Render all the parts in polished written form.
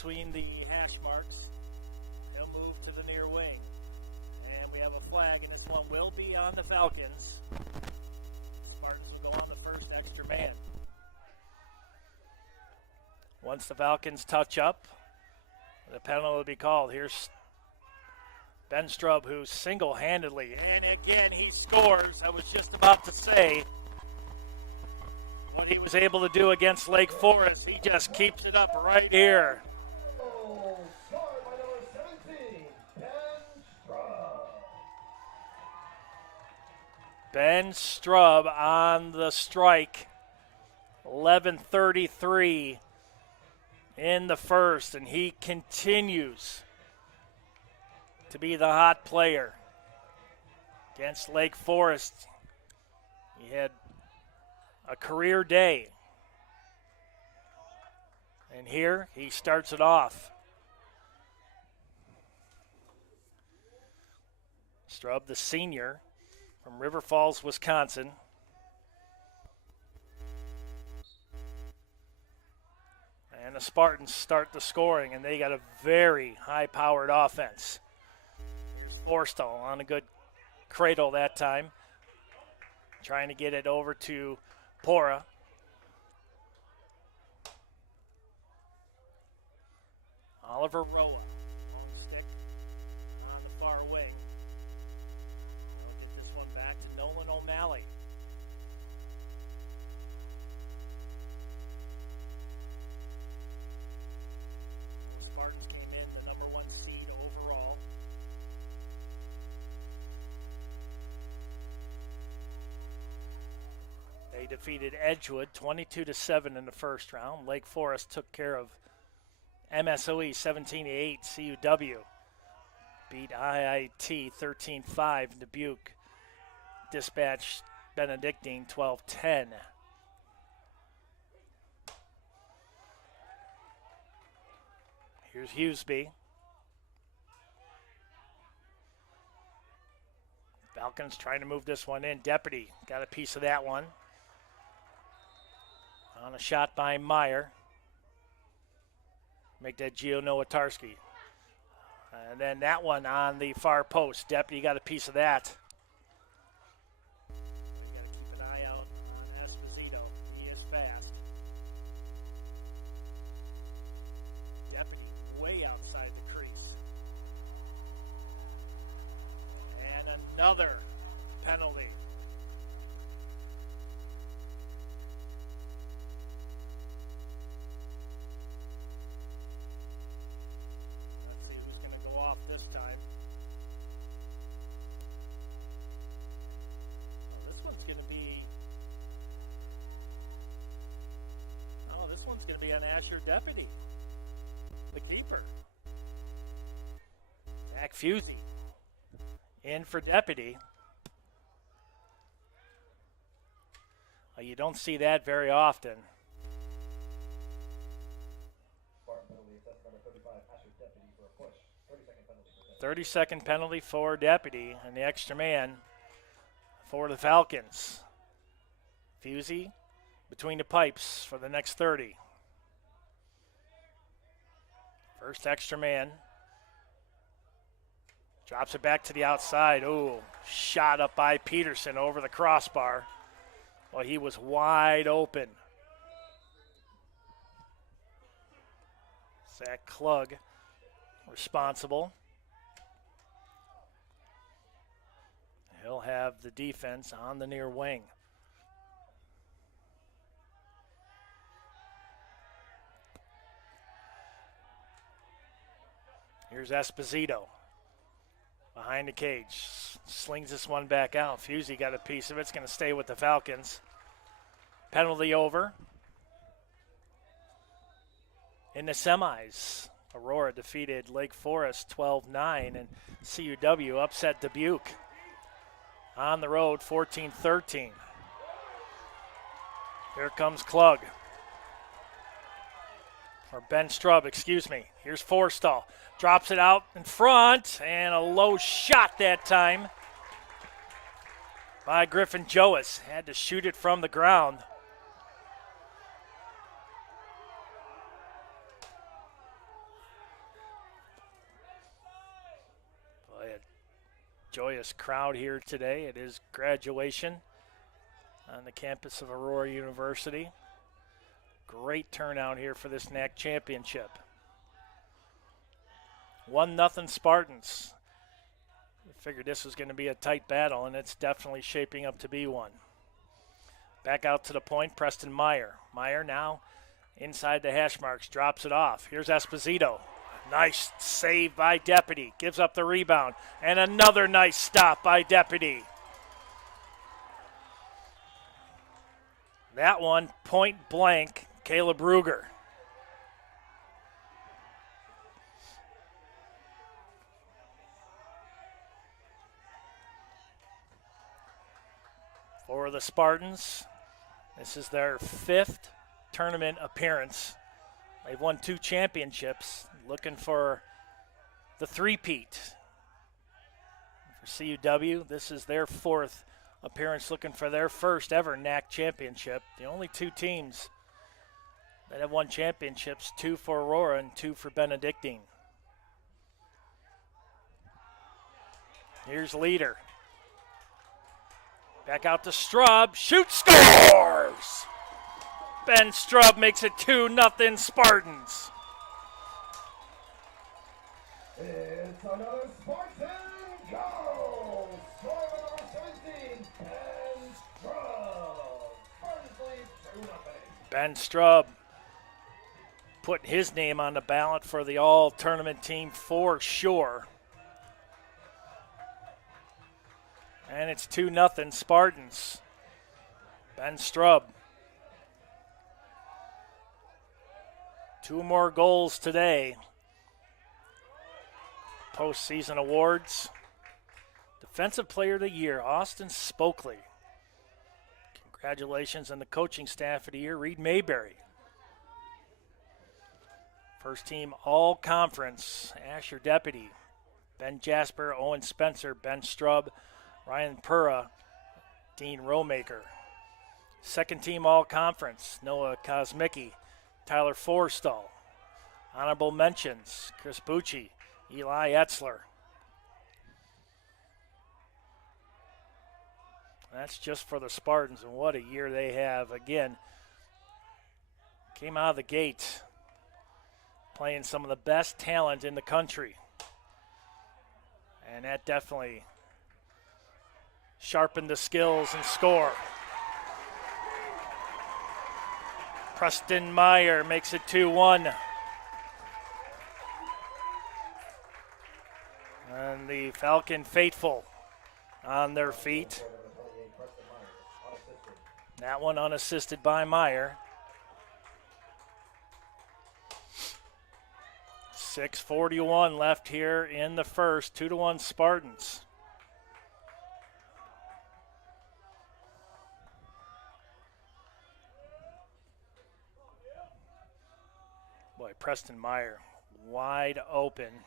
between the hash marks. He'll move to the near wing. And we have a flag, and this one will be on the Falcons. Spartans will go on the first extra man. Once the Falcons touch up, the penalty will be called. Here's Ben Strub, who single-handedly, and again he scores. I was just about to say what he was able to do against Lake Forest. He just keeps it up right here. Ben Strub on the strike. 11:33 in the first, and he continues to be the hot player against Lake Forest. He had a career day. And here he starts it off. Strub, the senior from River Falls, Wisconsin. And the Spartans start the scoring, and they got a very high-powered offense. Here's Forstall on a good cradle that time, trying to get it over to Pora. Oliver Roa, long stick on the far wing. I'll get this one back to Nolan O'Malley. Spartans came in the number 1 seed overall. They defeated Edgewood 22-7 in the first round. Lake Forest took care of MSOE 17-8. CUW beat IIT 13-5. Dubuque dispatched Benedictine 12-10. Here's Hughesby. Falcons trying to move this one in. Deputy got a piece of that one. On a shot by Meyer. Make that Gio Nowatarski. And then that one on the far post. Deputy got a piece of that. We got to keep an eye out on Esposito. He is fast. Deputy way outside the crease. And another penalty. This time. Oh, this one's going to be an Asher Deputy, the keeper. Zach Fusey in for Deputy. You don't see that very often. 30-second penalty for Deputy, and the extra man for the Falcons. Fusey between the pipes for the next 30. First extra man. Drops it back to the outside. Ooh, shot up by Peterson over the crossbar. Well, he was wide open. Zach Klug responsible. He'll have the defense on the near wing. Here's Esposito behind the cage. Slings this one back out. Fusey got a piece of it. It's going to stay with the Falcons. Penalty over. In the semis, Aurora defeated Lake Forest 12-9, and CUW upset Dubuque on the road 14-13. Here comes Klug. Or Ben Strub, excuse me. Here's Forstall. Drops it out in front, and a low shot that time by Griffin Joas. Had to shoot it from the ground. joyous crowd here today. It is graduation on the campus of Aurora University. Great turnout here for this NAC championship. 1-0 Spartans. I figured this was going to be a tight battle, and it's definitely shaping up to be one. Back out to the point, Preston Meyer. Meyer now inside the hash marks, drops it off. Here's Esposito. Nice save by Deputy. Gives up the rebound. And another nice stop by Deputy. That one, point blank, Caleb Ruger. For the Spartans, this is their 5th tournament appearance. They've won 2 championships, looking for the three-peat. For CUW, this is their 4th appearance, looking for their first ever NAC championship. The only 2 teams that have won championships, 2 for Aurora and 2 for Benedictine. Here's Leader. Back out to Strub. Shoots, scores! Ben Strub makes it 2-0 Spartans. It's another Spartan goal! Score number 17, Ben Strub. Spartans lead 2-0. Ben Strub put his name on the ballot for the all-tournament team for sure. And it's 2-0 Spartans. Ben Strub. 2 more goals today. Postseason awards. Defensive Player of the Year, Austin Spokley. Congratulations on the coaching staff of the year, Reed Mayberry. First team all-conference, Asher Deputy, Ben Jasper, Owen Spencer, Ben Strub, Ryan Pura, Dean Romaker. Second team all-conference, Noah Kosmicki, Tyler Forstall. Honorable mentions, Chris Bucci, Eli Etzler. That's just for the Spartans, and what a year they have. Again, came out of the gate playing some of the best talent in the country. And that definitely sharpened the skills and score. Preston Meyer makes it 2-1. And the Falcon faithful on their feet. That one unassisted by Meyer. 6:41 left here in the first. 2-1 Spartans. Boy, Preston Meyer wide open.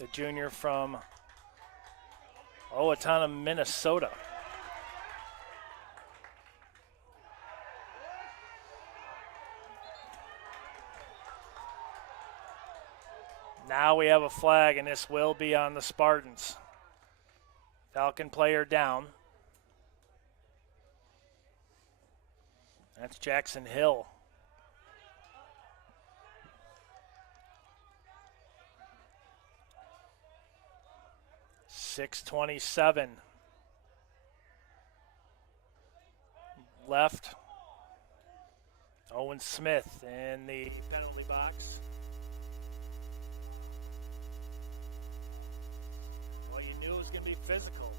The junior from Owatonna, Minnesota. Now we have a flag, and this will be on the Spartans. Falcon player down. That's Jackson Hill. .6:27 left. Owen Smith in the penalty box. Well, you knew it was going to be physical.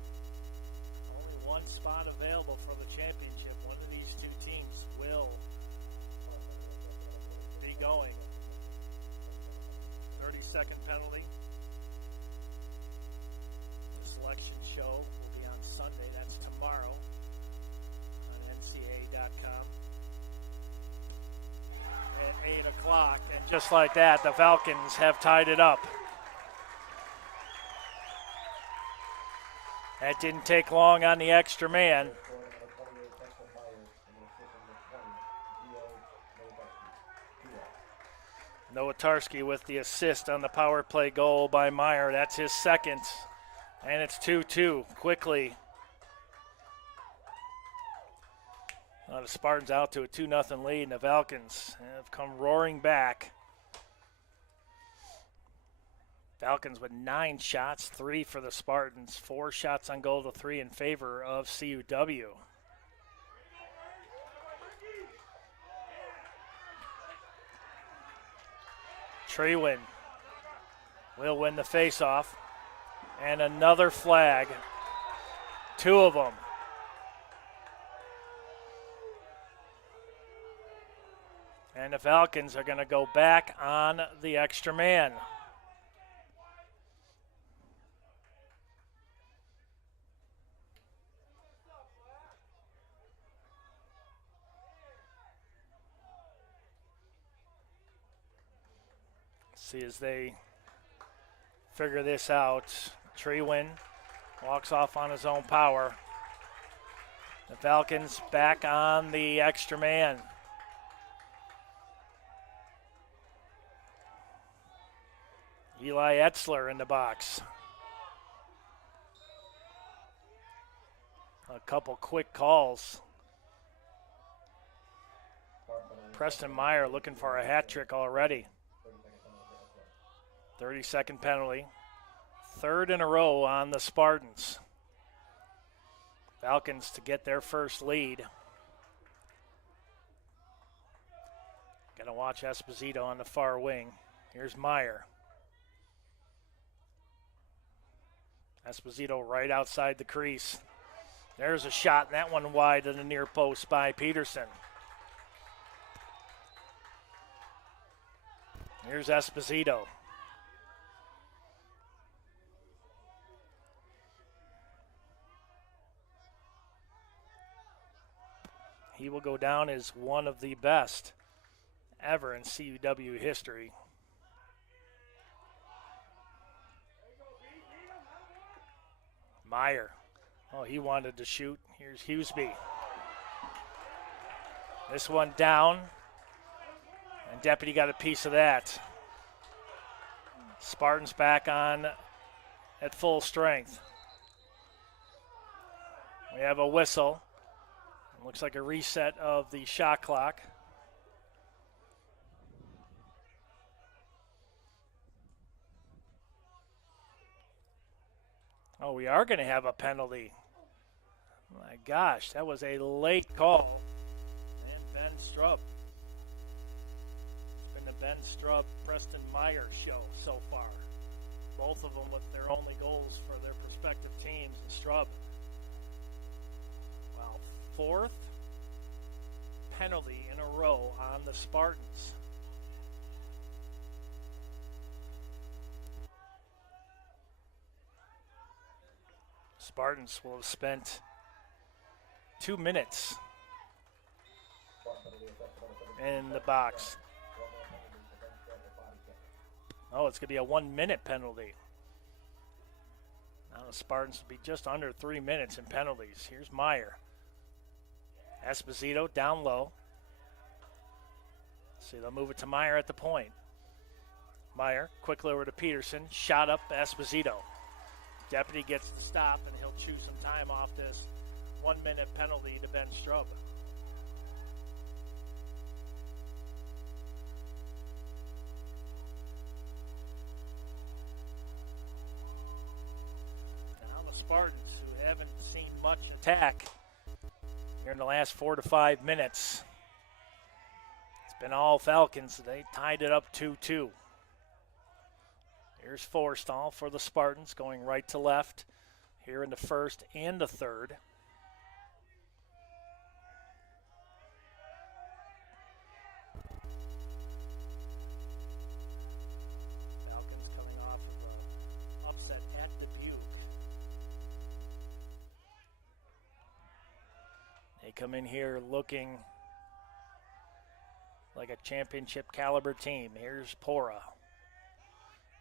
Only one spot available for the championship. One of these 2 teams will be going. 30-second penalty. Selection show will be on Sunday. That's tomorrow on NCAA.com at 8 o'clock. And just like that, the Falcons have tied it up. That didn't take long on the extra man. Nowatarski with the assist on the power play goal by Meyer. That's his second. And it's 2-2 quickly. The Spartans out to a 2-0 lead, and the Falcons have come roaring back. Falcons with 9 shots, 3 for the Spartans, 4 shots on goal to 3 in favor of CUW. Treewin will win the faceoff, and another flag, 2 of them. And the Falcons are going to go back on the extra man. See as they figure this out. Treewin walks off on his own power. The Falcons back on the extra man. Eli Etzler in the box. A couple quick calls. Preston Meyer looking for a hat trick already. 30-second penalty. 3rd in a row on the Spartans. Falcons to get their first lead. Gonna watch Esposito on the far wing. Here's Meyer. Esposito right outside the crease. There's a shot, and that one wide to the near post by Peterson. Here's Esposito. He will go down as one of the best ever in CUW history. Meyer. Oh, he wanted to shoot. Here's Hughesby. This one down. And Deputy got a piece of that. Spartans back on at full strength. We have a whistle. Looks like a reset of the shot clock. Oh, we are going to have a penalty. My gosh, that was a late call. And Ben Strub. It's been the Ben Strub, Preston Meyer show so far. Both of them with their only goals for their respective teams. And Strub, well, 4th penalty in a row on the Spartans. Spartans will have spent 2 minutes in the box. Oh, it's going to be a 1-minute penalty. Now the Spartans will be just under 3 minutes in penalties. Here's Meyer. Esposito down low. See, they'll move it to Meyer at the point. Meyer quickly over to Peterson. Shot up Esposito. Deputy gets the stop, and he'll chew some time off this 1-minute penalty to Ben Strub. Now the Spartans, who haven't seen much attack here in the last 4 to 5 minutes. It's been all Falcons. They tied it up 2-2. Here's Forstall for the Spartans, going right to left here in the first and the third. Falcons coming off of an upset at Dubuque. They come in here looking like a championship caliber team. Here's Pora.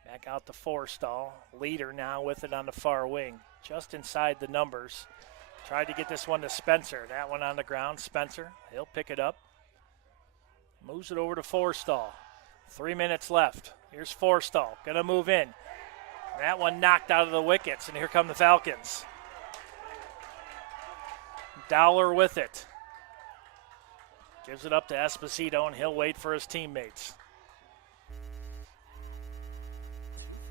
Back out to Forstall. Leader now with it on the far wing. Just inside the numbers. Tried to get this one to Spencer. That one on the ground. Spencer, he'll pick it up. Moves it over to Forstall. 3 minutes left. Here's Forstall. Gonna move in. That one knocked out of the wickets, and here come the Falcons. Dowler with it. Gives it up to Esposito, and he'll wait for his teammates.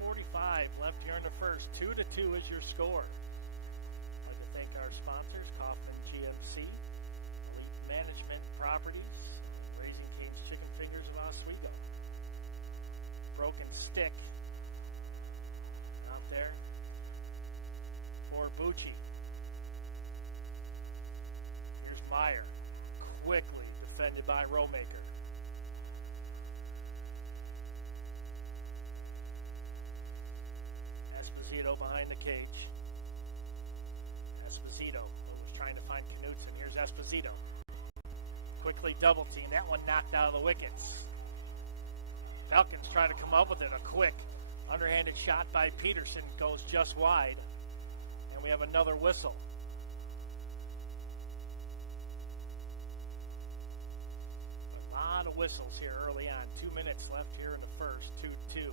2:45 left here in the first. 2-2 is your score. I'd like to thank our sponsors, Kaufman GMC, Elite Management Properties, Raising Cane's Chicken Fingers of Oswego. Broken stick out there for Bucci. Here's Meyer, quickly defended by Rowmaker. Esposito behind the cage. Esposito was trying to find Knutson. Here's Esposito. Quickly double team. That one knocked out of the wickets. Falcons try to come up with it. A quick underhanded shot by Peterson goes just wide. And we have another whistle. A lot of whistles here early on. 2 minutes left here in the first. 2-2.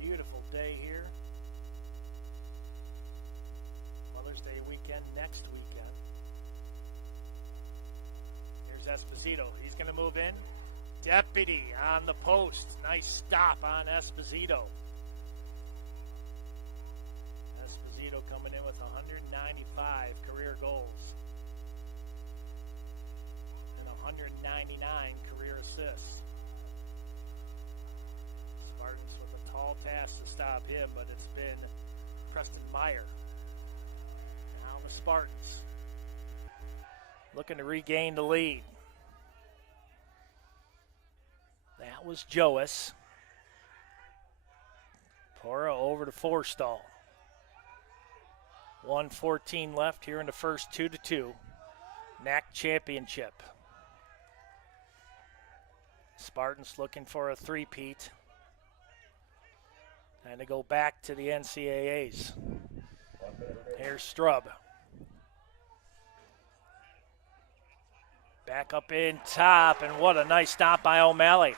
Beautiful day here. Mother's Day weekend next weekend. Here's Esposito. He's going to move in. Deputy on the post. Nice stop on Esposito. Esposito coming in with 195 career goals and 199 career assists. Spartans with a tall task to stop him, but it's been Preston Meyer. Now the Spartans looking to regain the lead. That was Joas. Pora over to Forstall. 1:14 left here in the first. 2-2. NAC championship. Spartans looking for a three-peat and to go back to the NCAAs. Here's Strub. Back up in top, and what a nice stop by O'Malley.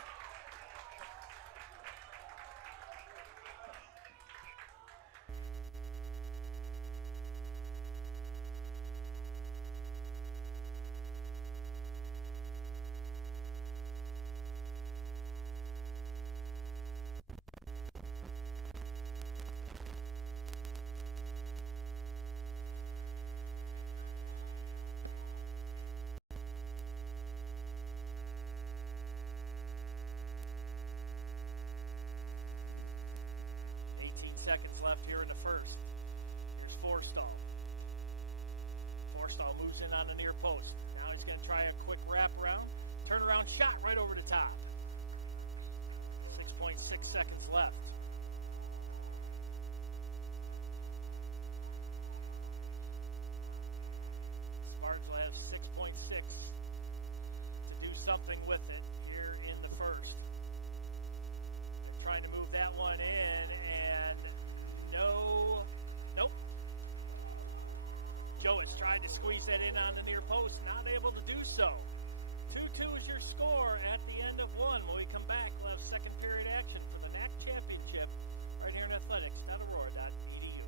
Seconds left here in the first. Here's Forstall. Forstall moves in on the near post. Now he's going to try a quick wraparound. Turnaround shot right over the top. 6.6 seconds left. Spartans will have 6.6 to do something with it here in the first. They're trying to move that one in, and nope. Joe has tried to squeeze that in on the near post, not able to do so. 2-2 is your score at the end of one. When we come back, we'll have second period action for the NAC championship right here in athletics.aurora.edu.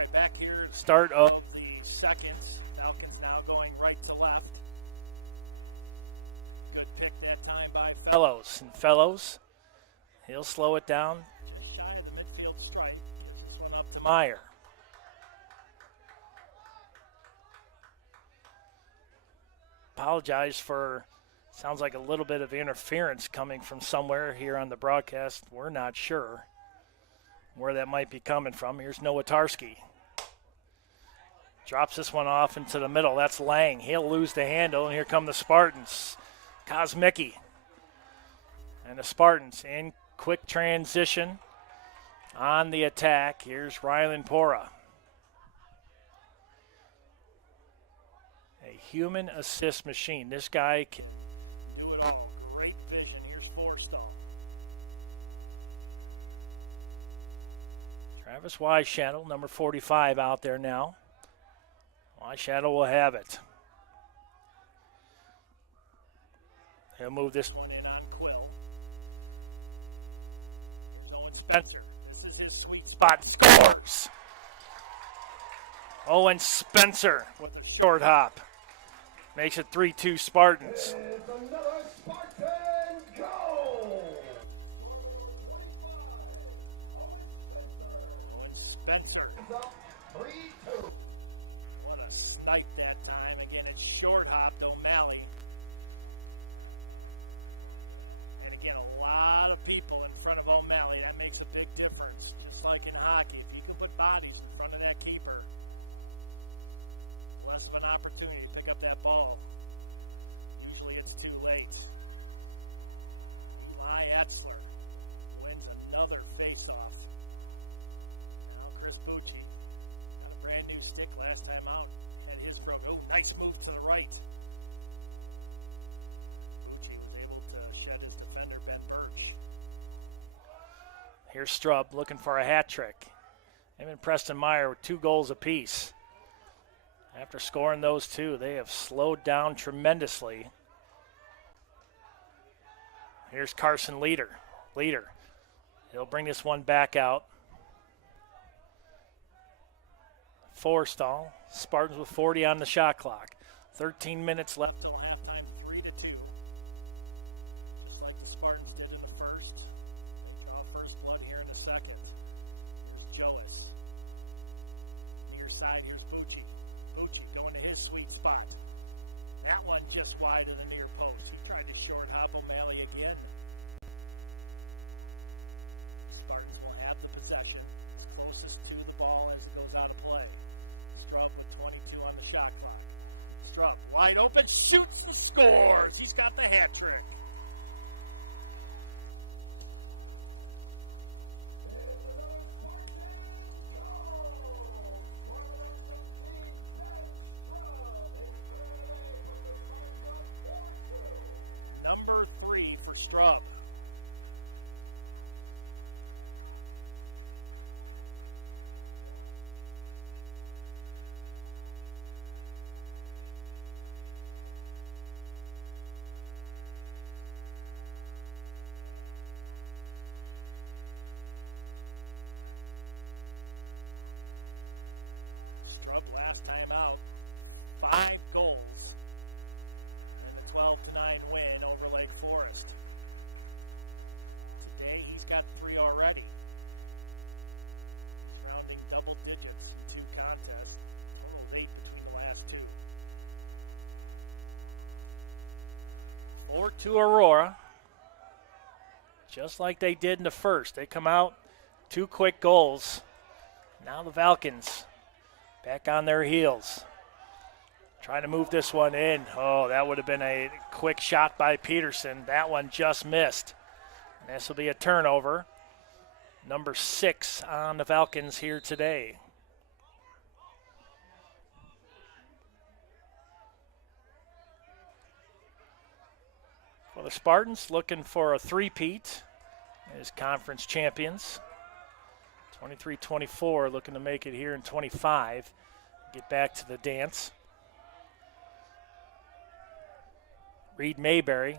right, back here, start of the second. Falcons now going right to left. Good pick that time by Fellows. And Fellows, he'll slow it down just shy of the midfield stripe. Gives this one up to Meyer. Apologize for, sounds like a little bit of interference coming from somewhere here on the broadcast. We're not sure where that might be coming from. Here's Nowatarski. Drops this one off into the middle. That's Lang. He'll lose the handle, and here come the Spartans. Kosmicki. And the Spartans in quick transition on the attack. Here's Rylan Pora. A human assist machine. This guy can do it all. Great vision. Here's Forstall. Travis Weishattle, number 45, out there now. Weishattle will have it. He'll move this one in on Quill. Here's Owen Spencer. This is his sweet spot. Scores! Owen Spencer with a short hop. Makes it 3-2 Spartans. It's another Spartan goal! Owen Spencer. It's up 3-2. What a snipe that time. Again, it's short hop to O'Malley. And again, a lot of people in front of O'Malley. That makes a big difference. Just like in hockey, if you can put bodies in front of that keeper, less of an opportunity to pick up that ball. Usually it's too late. Eli Etzler wins another face-off. Now Chris Bucci got a brand new stick last time out. Had his throw. Oh, nice move to the right. Bucci was able to shed his defender, Ben Birch. Here's Strub looking for a hat trick. Him and Preston Meyer with 2 goals apiece. After scoring those 2, they have slowed down tremendously. Here's Carson Leader. He'll bring this one back out. Forstall. Spartans with 40 on the shot clock. 13 minutes left till halftime, 3-2. Just like the Spartans did in the first. Draw first blood here in the second. Here's Joas. Near side, here's Bucci. Bucci going to his sweet spot. That one just wide of the near post. He tried to short hop O'Malley again. Spartans will have the possession. It's closest to the ball as it goes out of play. Strub with 22 on the shot clock. Strub wide open, shoots and scores. He's got the hat trick. Number 3 for Strub. Strub last time out, 5 goals. 12-9 win over Lake Forest. Today he's got 3 already. He's rounding double digits in 2 contests. Total of 8 between the last 2. 4-2 Aurora. Just like they did in the first. They come out, 2 quick goals. Now the Falcons back on their heels. Trying to move this one in. Oh, that would have been a quick shot by Peterson. That one just missed. And this will be a turnover. Number 6 on the Falcons here today. For the Spartans, looking for a three-peat as conference champions. 23-24, looking to make it here in 25. Get back to the dance. Reed Mayberry,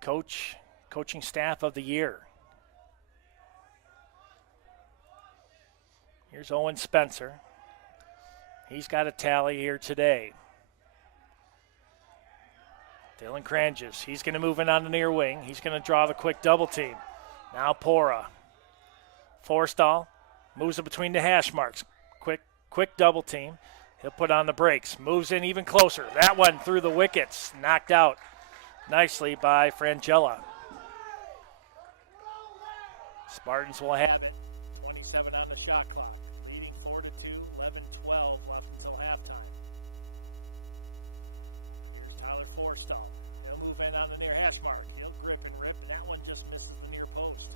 coaching staff of the year. Here's Owen Spencer. He's got a tally here today. Dylan Cranges, he's going to move in on the near wing. He's going to draw the quick double team. Now Pora. Forstall moves it between the hash marks. Quick double team. He'll put on the brakes. Moves in even closer. That one through the wickets. Knocked out nicely by Frangella. Spartans will have it. 27 on the shot clock. Leading 4-2, 11-12 left until halftime. Here's Tyler Forstall. He'll move in on the near hash mark. He'll grip and rip, and that one just misses the near post.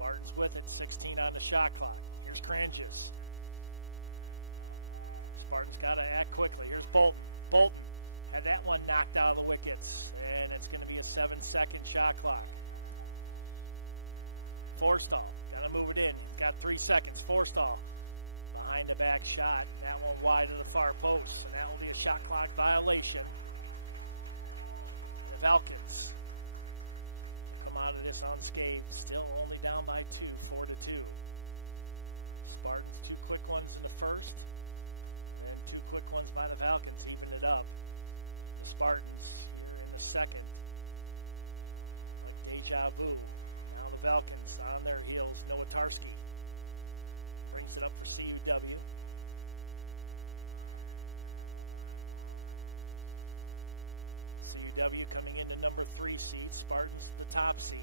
Spartans with it. 16 on the shot clock. Here's Cranches. Spartans got to act quickly. Here's Bolton. Bolton had that one knocked out of the wickets, and it's going to be a 7-second shot clock. Forstall, gonna move it in. He's got 3 seconds. Forstall, behind the back shot. That one wide of the far post. And that will be a shot clock violation. The Falcons come out of this unscathed. Still only down by 2, 4-2. Spartans 2 quick ones in the first, and 2 quick ones by the Falcons, even it up. The Spartans in the second, like deja vu. Now the Falcons on their heels. Noah Tarski brings it up for CUW. CUW coming into number 3 seed. Spartans the top seed.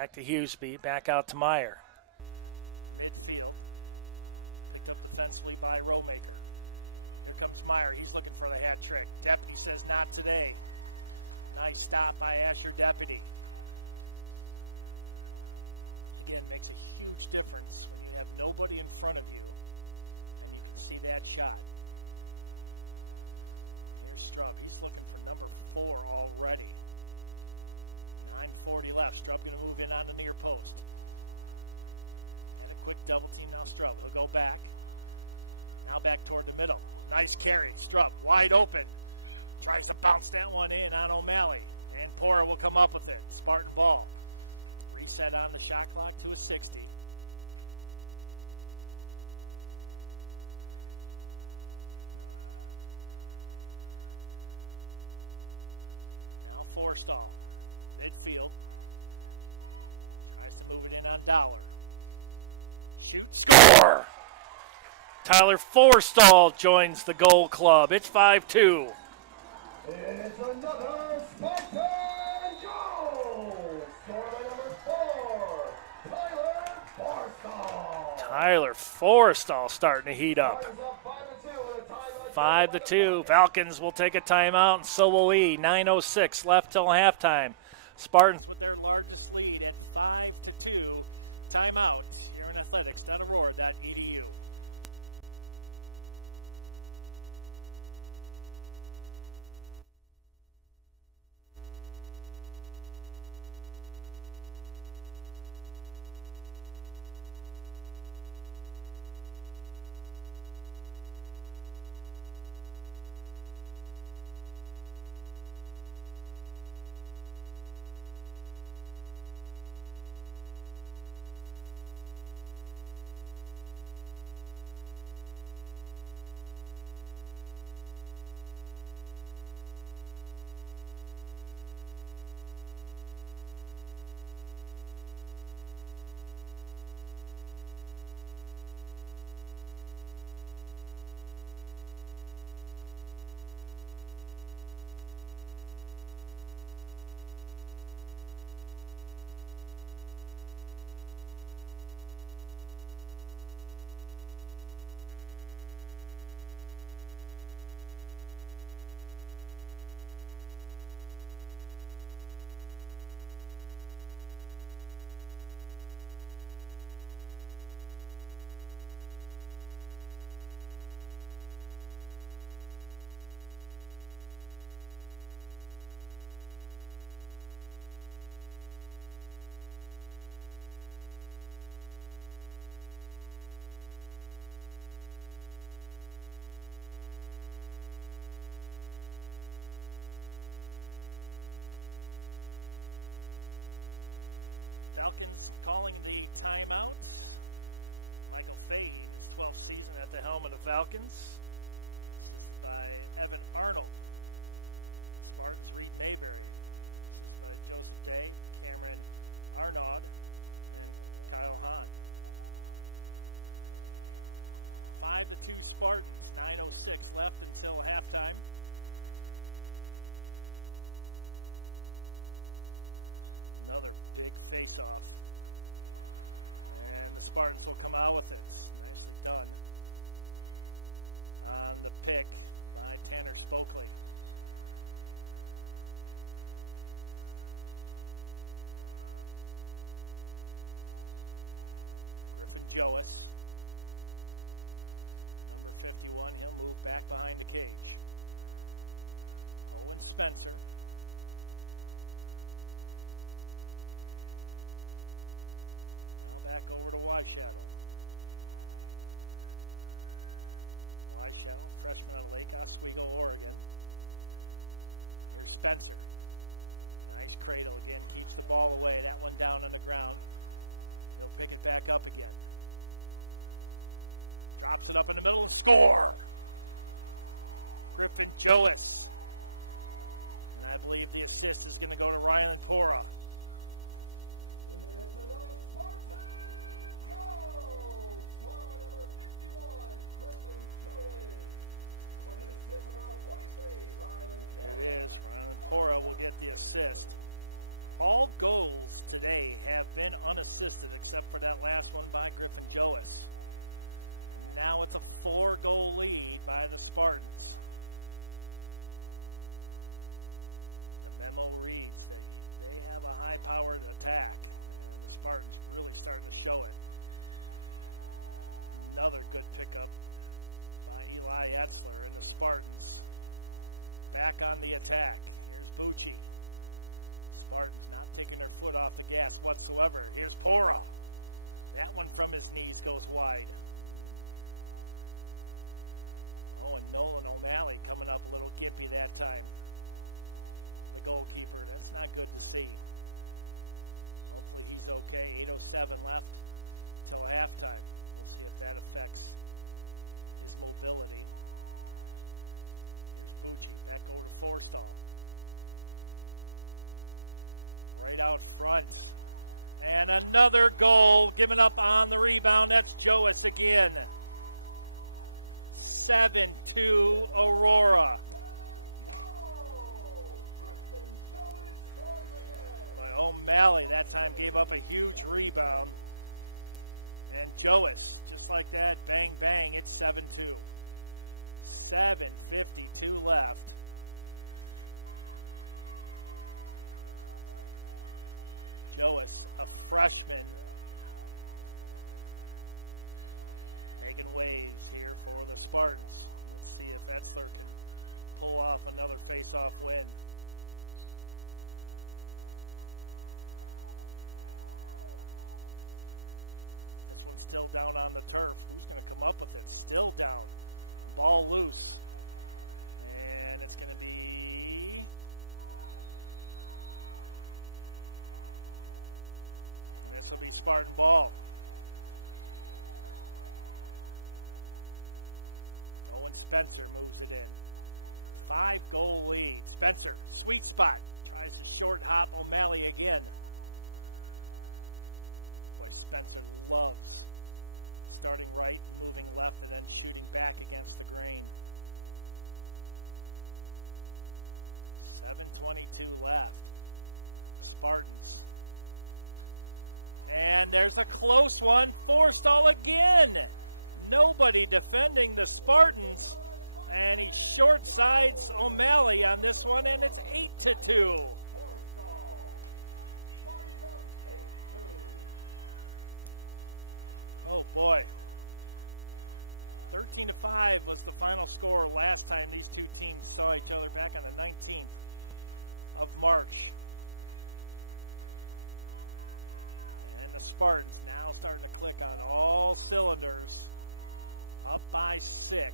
Back to Hughesby, back out to Meyer. Midfield, picked up defensively by Rowmaker. Here comes Meyer, he's looking for the hat trick. Deputy says not today. Nice stop by Asher Deputy. Again, makes a huge difference when you have nobody in front of you and you can see that shot. Here's Strub, he's looking for number 4 already. 9:40 left. Strub going to move in on the near post. And a quick double team now. Strub will go back. Now back toward the middle. Nice carry. Strub wide open. Tries to bounce that one in on O'Malley. And Pora will come up with it. Spartan ball. Reset on the shot clock to a 60. Now Forstall. Midfield. Tries to move it in on Dollar. Shoot, score! Tyler Forstall joins the goal club. It's 5-2. It's another Spartan goal! Scored by number 4, Tyler Forstall. Tyler Forstall starting to heat up. 5-2. Falcons will take a timeout, and so will we. 9:06 left till halftime. Spartans with their largest lead at 5-2. Timeout here in athletics.aurora.edu. Falcons by Evan Arnold. Spartans Reed Mayberry by Joseph Day, Cameron Arnaud, and Kyle Hahn. 5-2 Spartans, 9:06 left until halftime. Another big face-off. And the Spartans will come out with it. Nicely done. On the pick by Tanner Stokely. Griffin Joas. Number 51, he'll move back behind the cage. Owen Spencer. Back over to Weishaupt. Weishaupt, freshman out of Lake Oswego, Oregon. Here's Spencer. Nice cradle again. Keeps the ball away. That one down on the ground. He'll pick it back up again. Drops it up in the middle and score. Griffin Joas. I believe the assist is going to go to Rylan Cora. There it is. Rylan Cora will get the assist. All goals today have been unassisted except for that last one by Griffin Joas. Now it's a 4-goal lead by the Spartans. The memo reads they have a high-powered attack. The Spartans really starting to show it. Another good pickup by Eli Etzler and the Spartans. Back on the attack. Here's Bucci. Spartans not taking their foot off the gas whatsoever. Here's Cora. That one from his knees goes wide. Oh, and Nolan O'Malley coming up a little gimpy that time. The goalkeeper. That's not good to see. Hopefully he's okay. 8:07 left till halftime. We'll see if that affects his mobility. There's Bucci back over to Forstall. Right out front. And another goal given up on the rebound. That's Joas again. 7-2 Aurora. But O'Malley that time gave up a huge rebound. And Joas, just like that, bang, bang, it's 7-2. 7:52 left. Joas, a freshman, making waves here for the Spartans. Let's see if Etzler can pull off another face-off win. This one's still down on the turf. Who's going to come up with it? Still down. Ball loose. And it's going to be Spartan ball. Owen Spencer moves it in. 5-goal lead. Spencer, sweet spot. Tries to short hop O'Malley again. Boy, Spencer loves starting right, moving left, and then shooting back against the grain. 7:22 left. Spartans. And there's a close one. Forstall again. Nobody defending the Spartans. And he short sides O'Malley on this one, and it's 8-2. Oh boy. 13-5 was the final score last time these two teams saw each other back on the 19th of March. Spartans now starting to click on all cylinders. Up by 6. It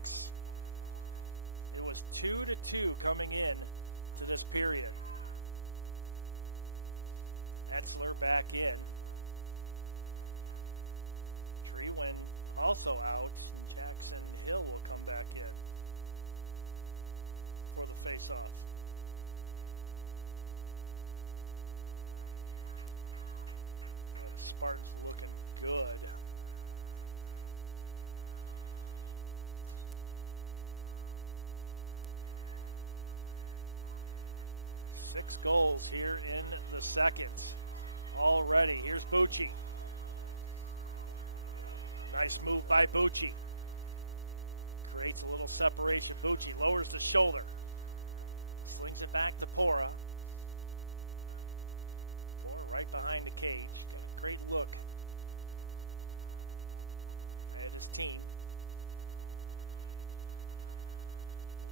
was 2-2 coming in to this period. by Bucci. Creates a little separation. Bucci lowers the shoulder. Slings it back to Pora. Pora right behind the cage. Great look at his team.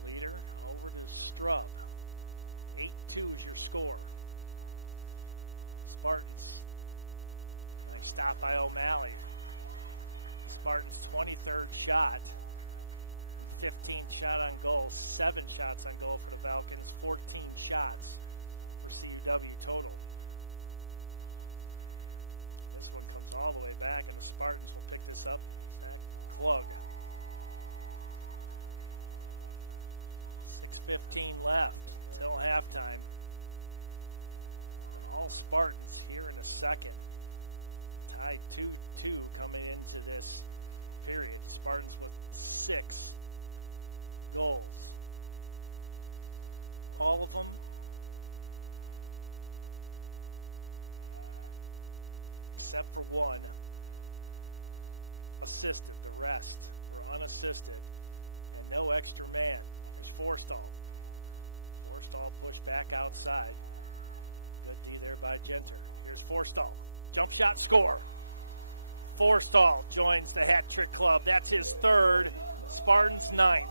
Leader over to Strub. 8-2 is your score. Spartans. Nice stop by O'Malley. Spartans' 23rd shot. 15th shot on goal. 7 shots on goal for the Falcons. 14 shots for CW total. This one comes all the way back, and the Spartans will pick this up at plug. 6:15 left until halftime. All Spartans here in a second. Tied 2-2 coming into this period. Spartans with 6 goals. All of them except for one assisted. The rest were unassisted. And no extra man. There's Forstall. Forstall pushed back outside. Good there by Genter. Here's Forstall. Jump shot, score. Forstall joins the hat trick club. That's his 3rd. Spartans' 9th.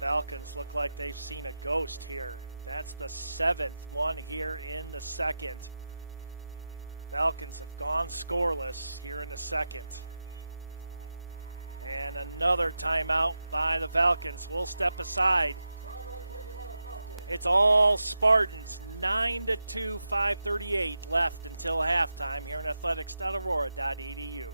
Falcons look like they've seen a ghost here. That's the 7th one here in the second. Falcons have gone scoreless here in the second. And another timeout by the Falcons. We'll step aside. It's all Spartans. 9-2, 5:38 left until halftime here in athletics.aurora.edu.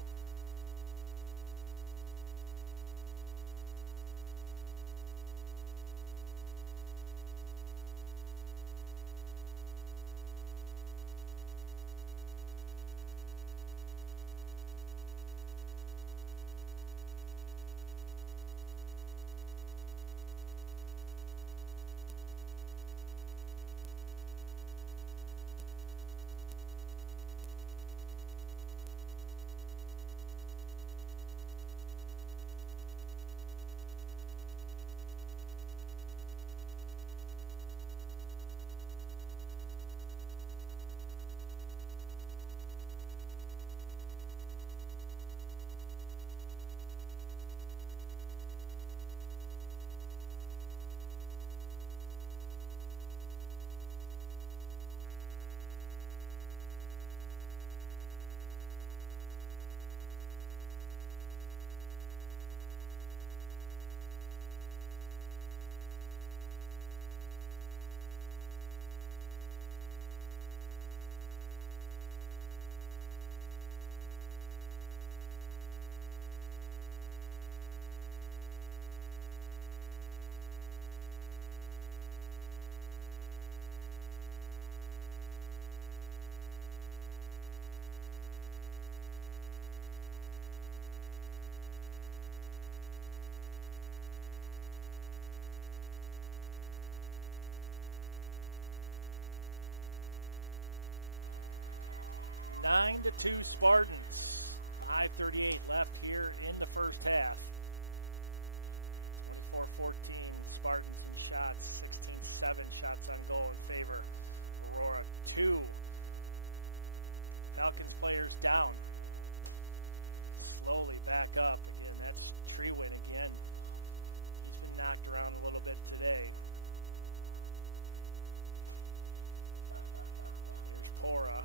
Spartans. 5:38 left here in the first half. 4-14 Spartans in shots. 16-7 shots on goal in favor. Aurora 2. Falcons players down. Slowly back up. And that's Treewin again. He's been knocked around a little bit today. Cora.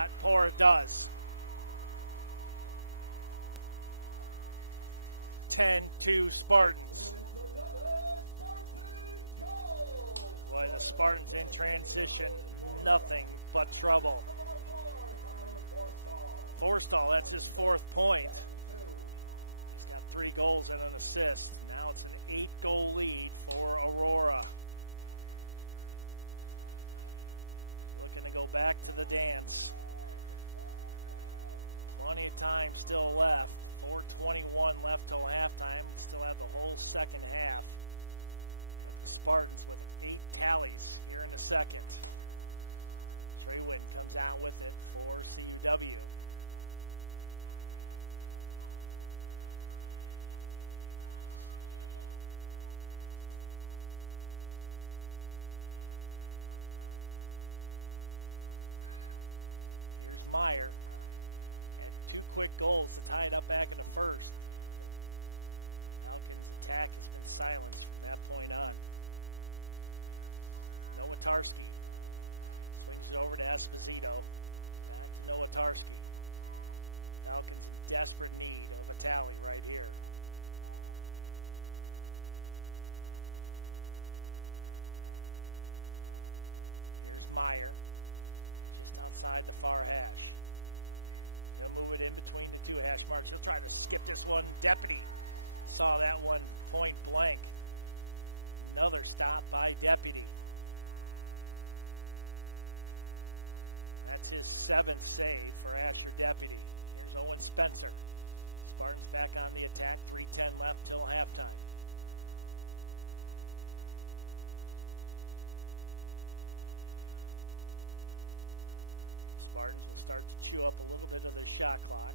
shot. Cora does. 10-2 Spartans. Boy, the Spartans in transition, nothing but trouble. Forstall, that's his 4th point. He's got 3 goals and an assist. Now it's an 8-goal lead for Aurora. Looking to go back to the dance. Plenty of time still left. 4:21 left till halftime. We still have the whole second half. Spartans with 8 tallies here in the second. Trey Witt comes out with it for CW. Deputy saw that one point blank. Another stop by Deputy. That's his 7th save for Asher Deputy. So it's Spencer. Spartans back on the attack. 3:10 left till halftime. Spartans will start to chew up a little bit of the shot clock.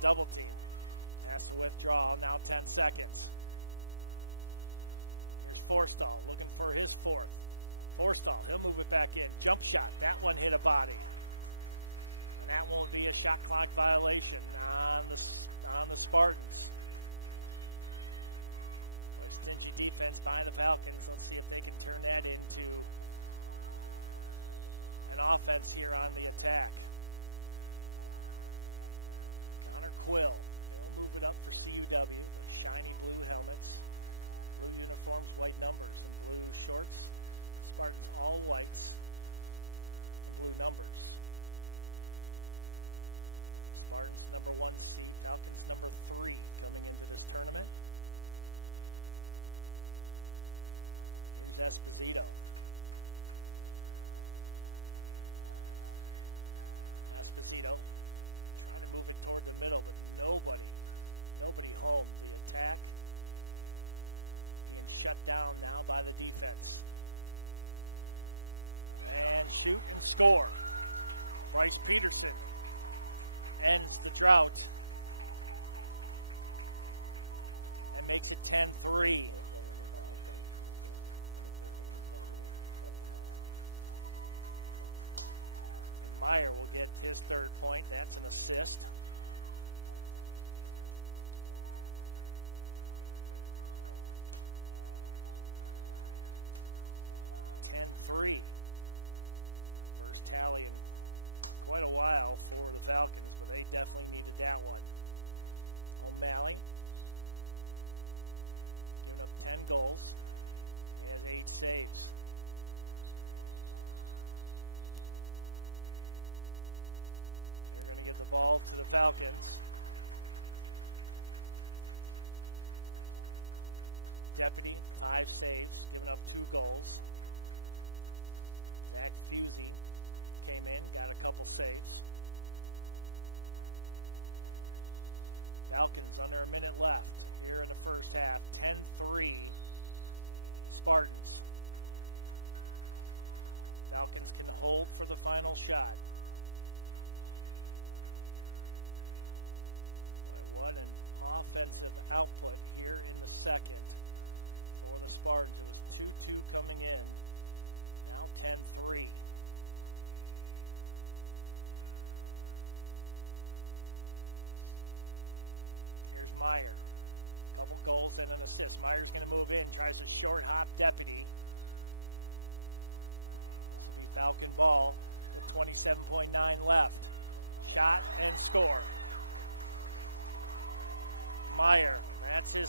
Double team. Has to withdraw. Now 10 seconds. There's Forstall looking for his 4th. Forstall, he'll move it back in. Jump shot. That one hit a body. That won't be a shot clock violation on the Spartans. There's stingy defense by the Falcons. Let's see if they can turn that into an offense here on the attack. Will move it up for CUW. Shiny blue helmets, blue uniforms, white numbers, and blue shorts. Spartans all whites, blue numbers. Spartans number 1 seed, Falcons number 3 coming into this tournament. There's Esposito. Score. Bryce Peterson ends the drought and makes it 10-3. Meyer will get his 3rd point. That's an assist. Tally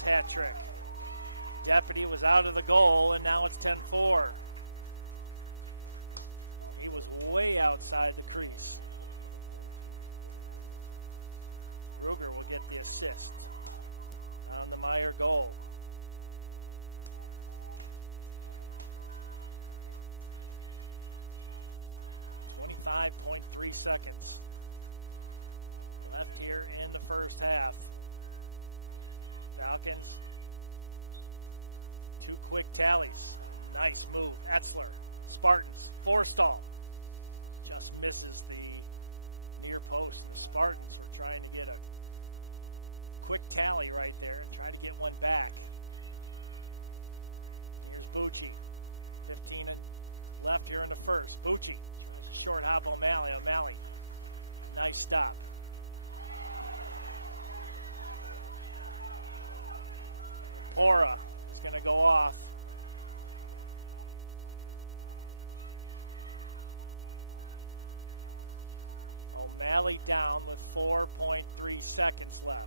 first hat trick. Deputy was out of the goal, and now it's 10-4. He was way outside the crease. Ruger will get the assist on the Meyer goal. Seconds left here in the first half. Falcons, 2 quick tallies. Nice move. Etzler, Spartans, Forstall just misses the near post. Spartans were trying to get a quick tally right there, trying to get one back. Here's Bucci, 15 left here in the first. Bucci. Short hop O'Malley. O'Malley. Nice stop. Mora is going to go off. O'Malley down with 4.3 seconds left.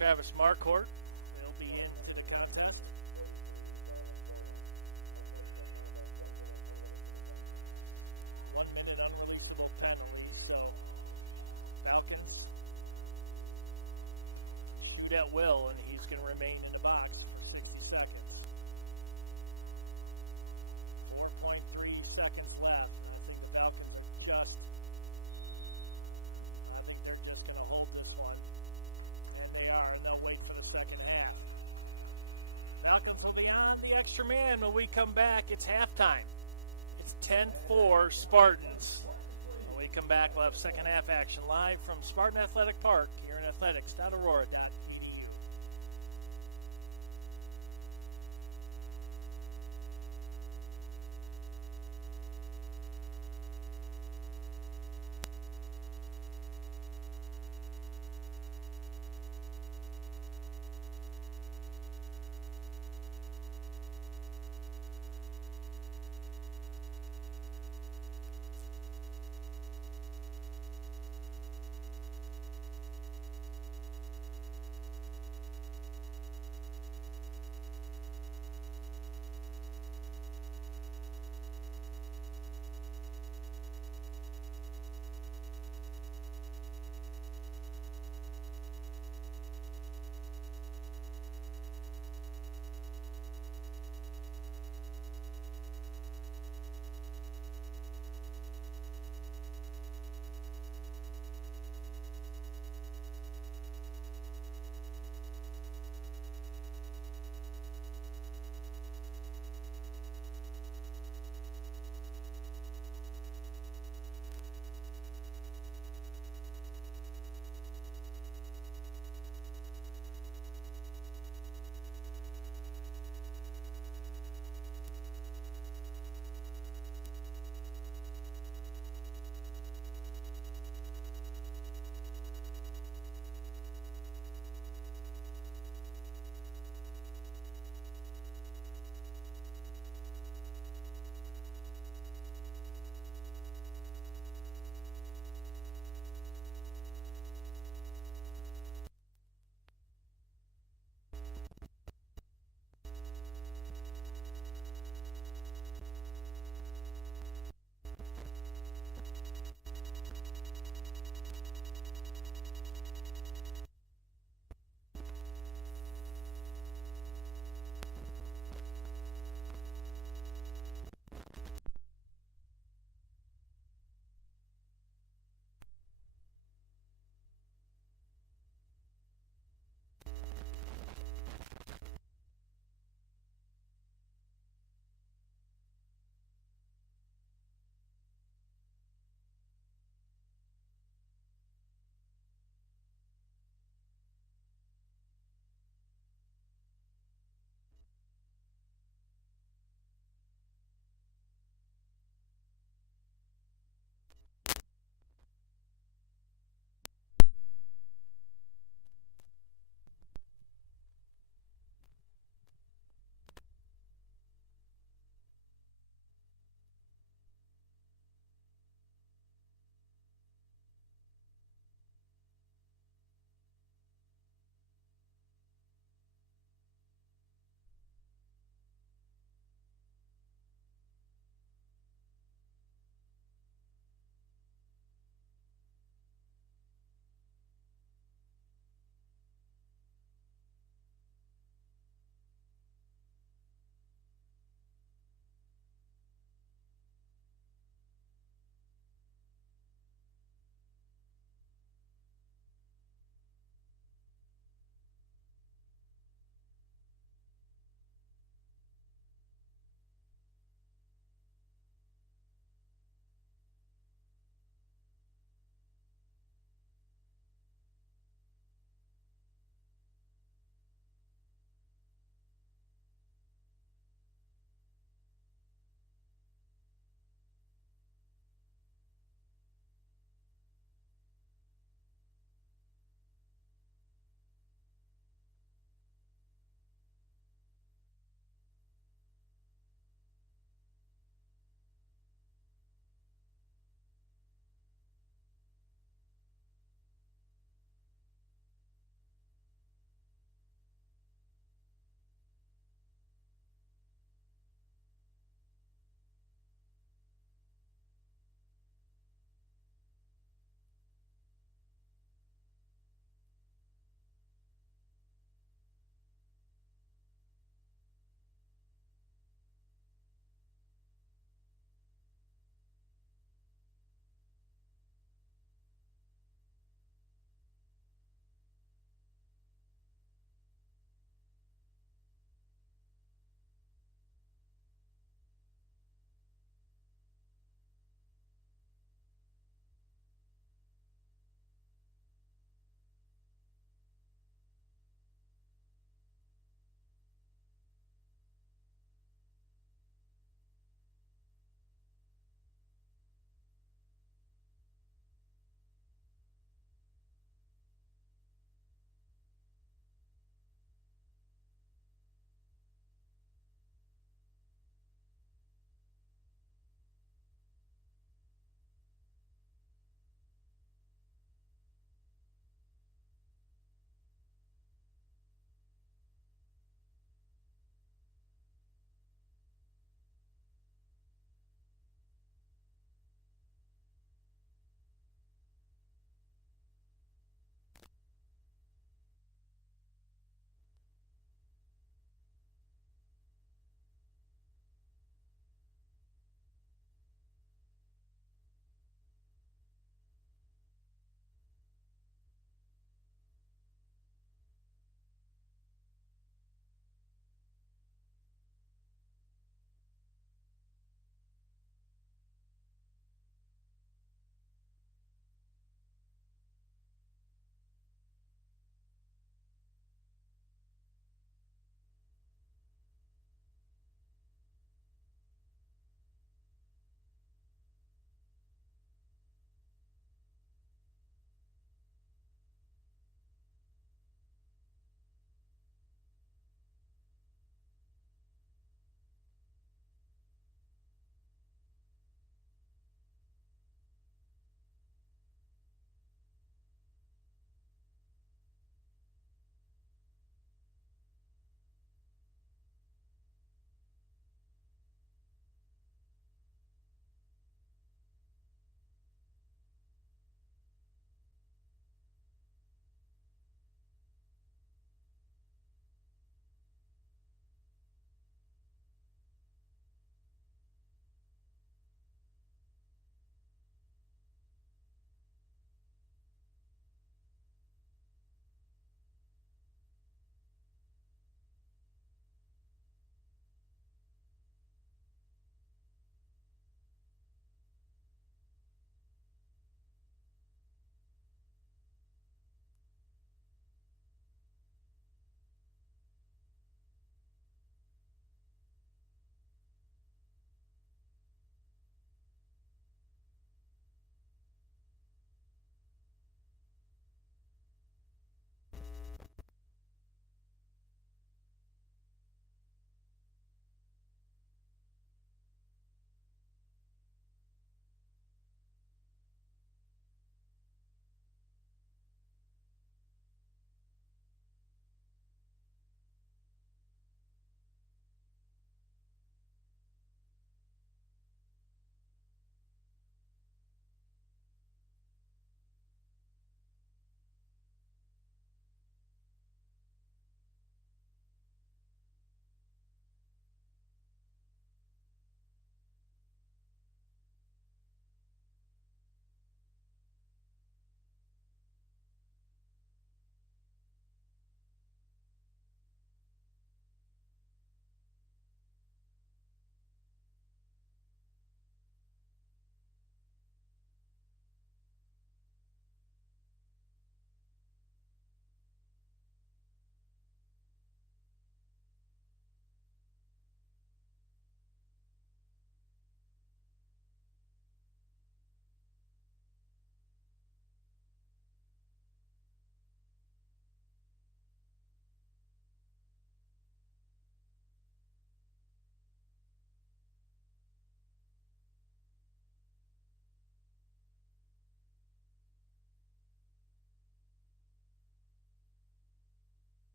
Travis Marcourt will be into the contest. One-minute unreleasable penalty, so Falcons shoot at will, and he's going to remain in the box for 60 seconds. 4.3 seconds left. I think the Falcons are they're just going to hold this one. They'll wait for the second half. Falcons will be on the extra man when we come back. It's halftime. It's 10-4 Spartans. When we come back, we'll have second half action live from Spartan Athletic Park here in athletics.aurora.edu.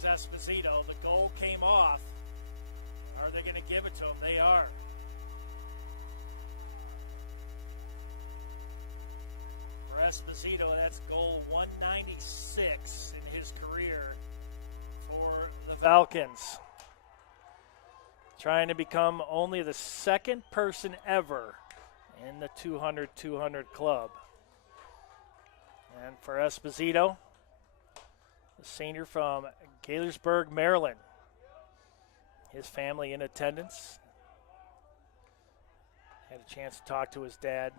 Here's Esposito. The goal came off. Are they going to give it to him? They are. For Esposito, that's goal 196 in his career for the Falcons. Trying to become only the second person ever in the 200-200 club. And for Esposito, the senior from Gaithersburg, Maryland. His family in attendance. Had a chance to talk to his dad.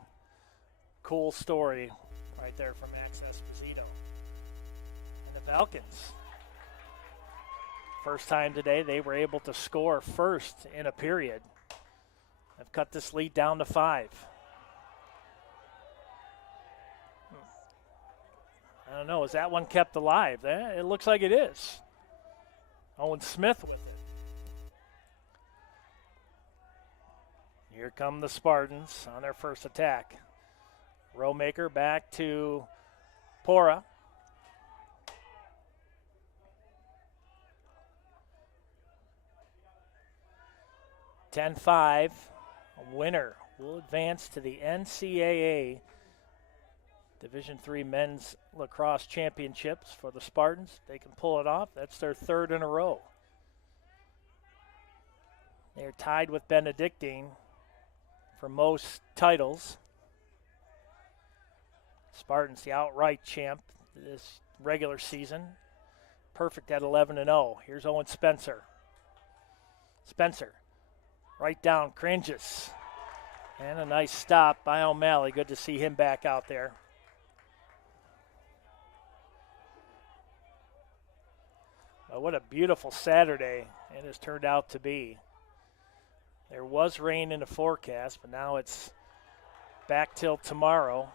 Cool story right there from Max Esposito. And the Falcons. First time today they were able to score first in a period. Have cut this lead down to 5. I don't know, is that one kept alive? It looks like it is. Owen Smith with it. Here come the Spartans on their first attack. Rowmaker back to Pora. (10-5). A winner will advance to the NCAA Division III Men's Lacrosse Championships for the Spartans. They can pull it off. That's their third in a row. They're tied with Benedictine for most titles. Spartans, the outright champ this regular season. Perfect at 11-0. Here's Owen Spencer. Spencer, right down, cringes. And a nice stop by O'Malley. Good to see him back out there. Well, what a beautiful Saturday it has turned out to be. There was rain in the forecast, but now it's back till tomorrow.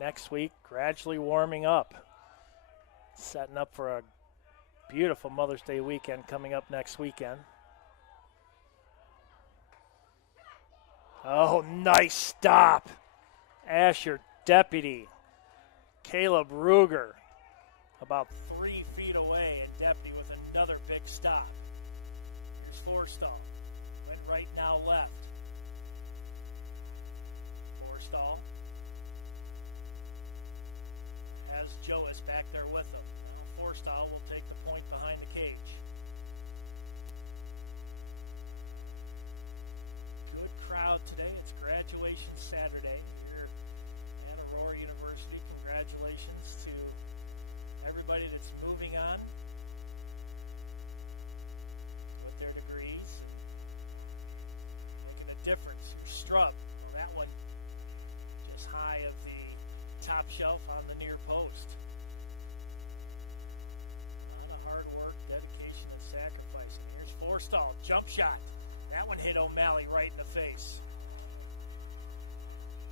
Next week, gradually warming up. Setting up for a beautiful Mother's Day weekend coming up next weekend. Oh, nice stop. Asher Deputy. Caleb Ruger about 3 feet away, and Deputy with another big stop. Here's Forstall. Went right, now left. Forstall has Joas back there with him. Forstall will take the point behind the cage. Good crowd today. It's graduation Saturday here at Aurora University. Congratulations to everybody that's moving on with their degrees, making a difference. Here's Strub. Well, that one just high of the top shelf on the near post. A lot of hard work, dedication, and sacrifice. And here's Forstall, jump shot. That one hit O'Malley right in the face.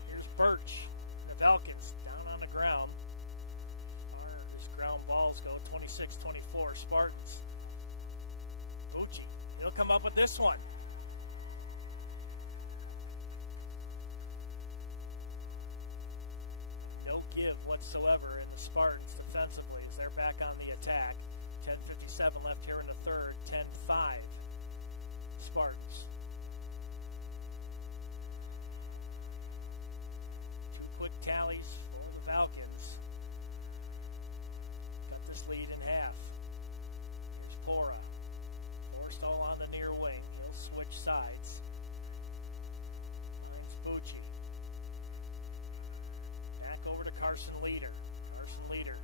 Here's Birch, the Falcons down on the ground. As ground balls go, 26-24 Spartans. Uchi, he'll come up with this one. No give whatsoever in the Spartans defensively as they're back on the attack. 10:57 left here in the third. 10-5 Spartans. 2 quick tallies for the Falcons. Cut this lead in half. There's Pora. Forstall on the near wing. He'll switch sides. It's Bucci. Back over to Carson Leader. Carson Leader.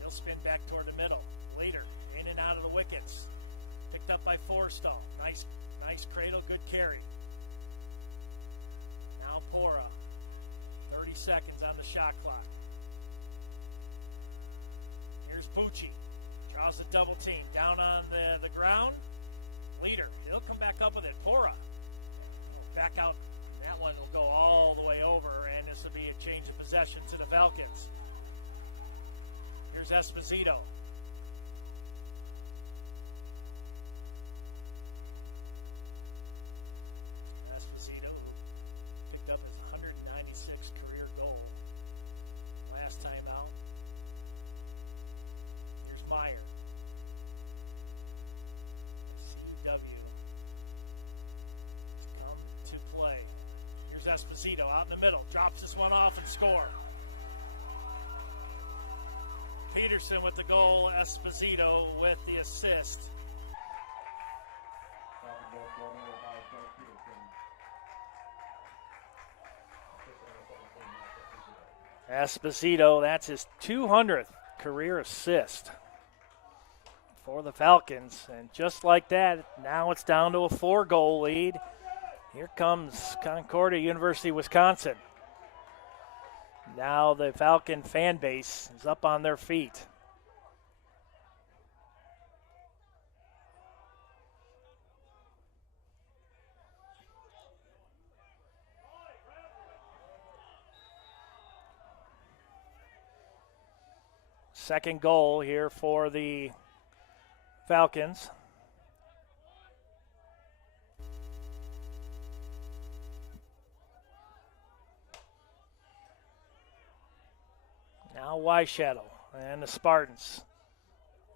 He'll spin back toward the middle. Leader in and out of the wickets. Picked up by Forstall. Nice cradle, good carry. Now Pora. 30 seconds on the shot clock. Here's Bucci. Draws a double team. Down on the ground. Leader. He'll come back up with it. Pora. Back out. That one will go all the way over, and this will be a change of possession to the Falcons. Here's Esposito. Esposito, who picked up his 196th career goal last time out. Here's Meyer. Esposito out in the middle. Drops this one off and score. Peterson with the goal. Esposito with the assist. Esposito, that's his 200th career assist for the Falcons. And just like that, now it's down to a 4-goal lead. Here comes Concordia, University of Wisconsin. Now the Falcon fan base is up on their feet. Second goal here for the Falcons. Now Weishattle and the Spartans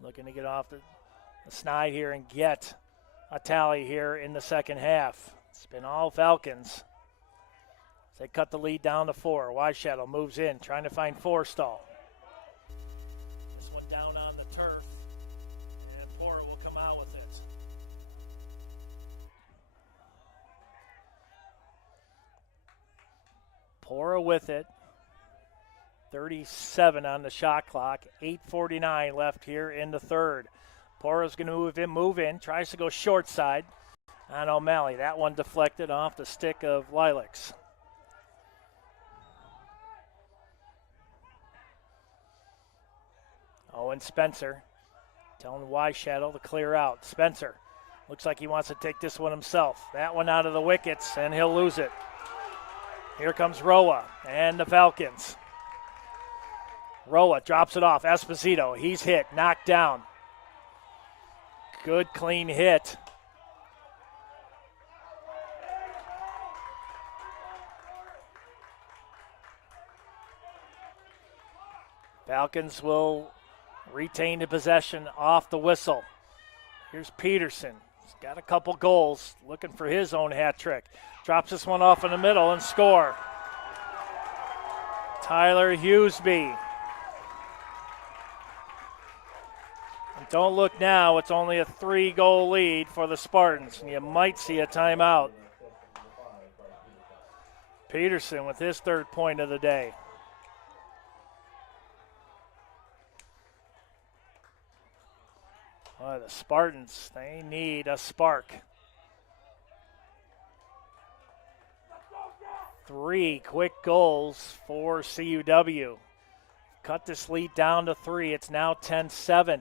looking to get off the snide here and get a tally here in the second half. It's been all Falcons. They cut the lead down to 4. Weishattle moves in, trying to find Forstall. This one down on the turf, and Pora will come out with it. Pora with it. 37 on the shot clock. 8:49 left here in the third. Pora's going to move in, tries to go short side on O'Malley. That one deflected off the stick of Lilacs. Owen Spencer telling Weishattle to clear out. Spencer looks like he wants to take this one himself. That one out of the wickets, and he'll lose it. Here comes Roa and the Falcons. Roa drops it off. Esposito, he's hit, knocked down. Good, clean hit. Falcons will retain the possession off the whistle. Here's Peterson. He's got a couple goals, looking for his own hat trick. Drops this one off in the middle and score. Tyler Hughesby. And don't look now, it's only a 3-goal lead for the Spartans, and you might see a timeout. Peterson with his third point of the day. Boy, the Spartans, they need a spark. 3 quick goals for CUW. Cut this lead down to 3. It's now 10-7.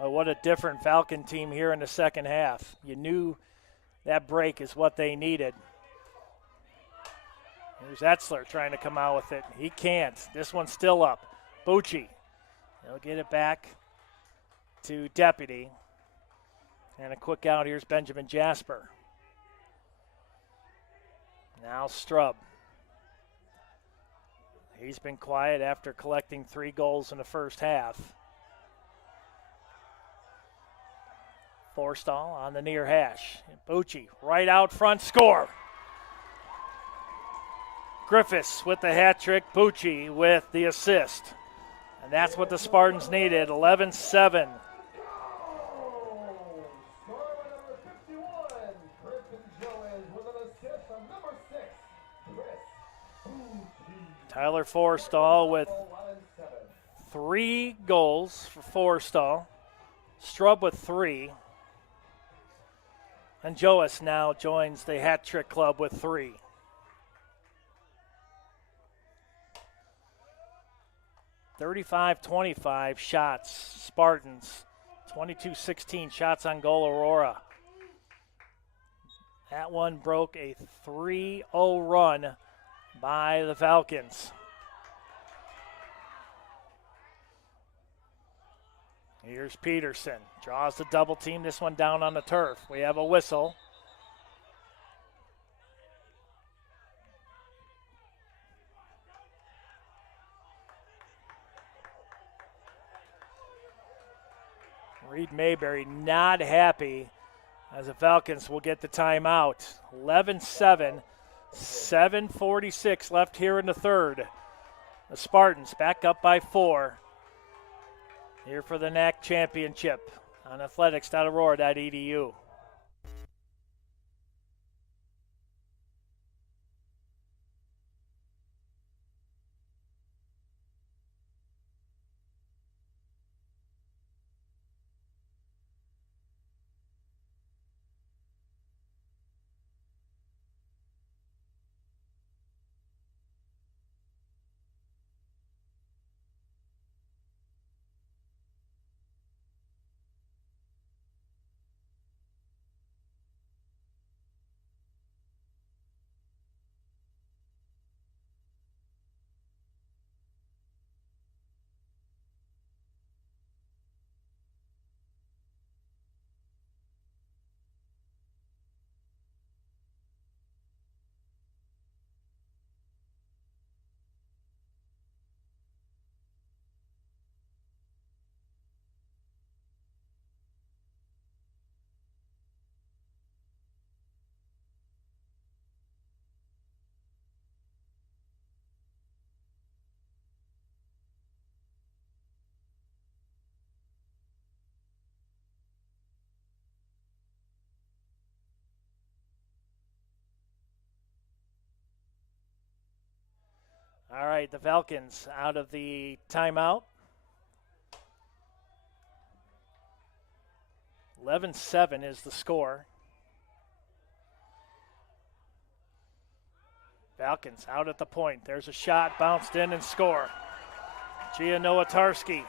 Well, what a different Falcon team here in the second half. You knew that break is what they needed. Here's Etzler trying to come out with it. He can't. This one's still up. Bucci. They'll get it back to Deputy. And a quick out. Here's Benjamin Jasper. Now Strub. He's been quiet after collecting 3 goals in the first half. Forstall on the near hash. Bucci right out front, score. Griffiths with the hat trick, Bucci with the assist. And that's what the Spartans needed, 11-7. Tyler Forstall with 3 goals for Forstall. Strub with 3. And Joas now joins the hat trick club with 3. (35-25) shots, Spartans. 22-16 shots on goal, Aurora. That one broke a 3-0 run by the Falcons. Here's Peterson. Draws the double team. This one down on the turf. We have a whistle. Reed Mayberry not happy as the Falcons will get the timeout. 11-7. 7:46 left here in the third. The Spartans back up by 4. Here for the NAC championship on athletics.aurora.edu. All right, the Falcons out of the timeout. 11-7 is the score. Falcons out at the point. There's a shot, bounced in and score. Gia Nowatarski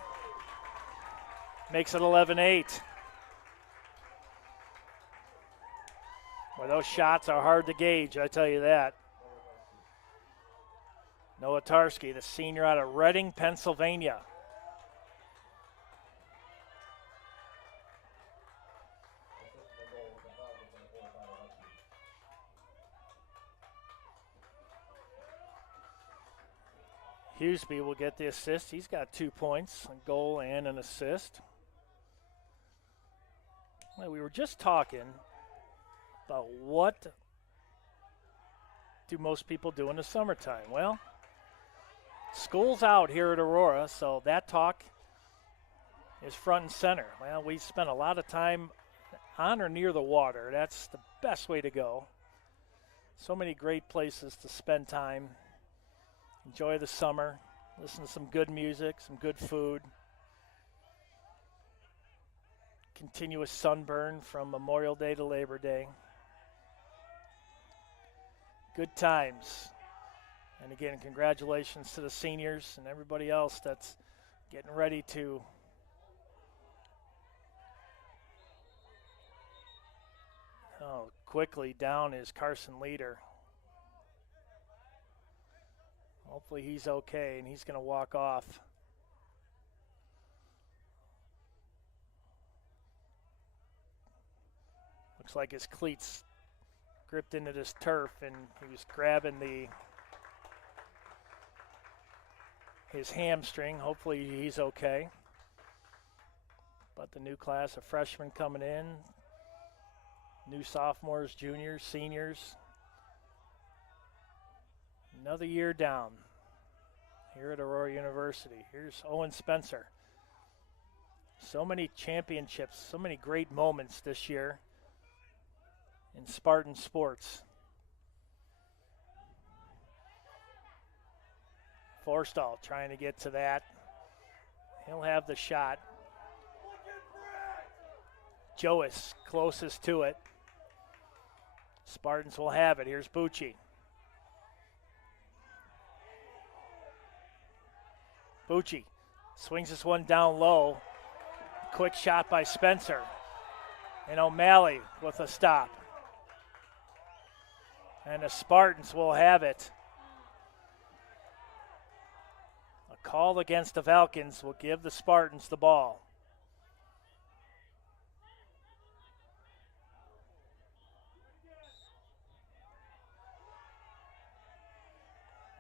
makes it 11-8. Well, those shots are hard to gauge, I tell you that. Nowatarski, the senior out of Reading, Pennsylvania. Hughesby will get the assist. He's got 2 points, a goal and an assist. Well, we were just talking about what do most people do in the summertime. Well, school's out here at Aurora, so that talk is front and center. Well, we spent a lot of time on or near the water. That's the best way to go. So many great places to spend time. Enjoy the summer. Listen to some good music, some good food. Continuous sunburn from Memorial Day to Labor Day. Good times. And again, congratulations to the seniors and everybody else that's getting ready to quickly down is Carson Leader. Hopefully he's okay and he's going to walk off. Looks like his cleats gripped into this turf and he was grabbing his hamstring. Hopefully he's okay. But the new class of freshmen coming in, new sophomores, juniors, seniors. Another year down here at Aurora University. Here's Owen Spencer. So many championships, so many great moments this year in Spartan sports. Forstall trying to get to that. He'll have the shot. Joas closest to it. Spartans will have it. Here's Bucci. Bucci swings this one down low. Quick shot by Spencer. And O'Malley with a stop. And the Spartans will have it. A call against the Falcons will give the Spartans the ball.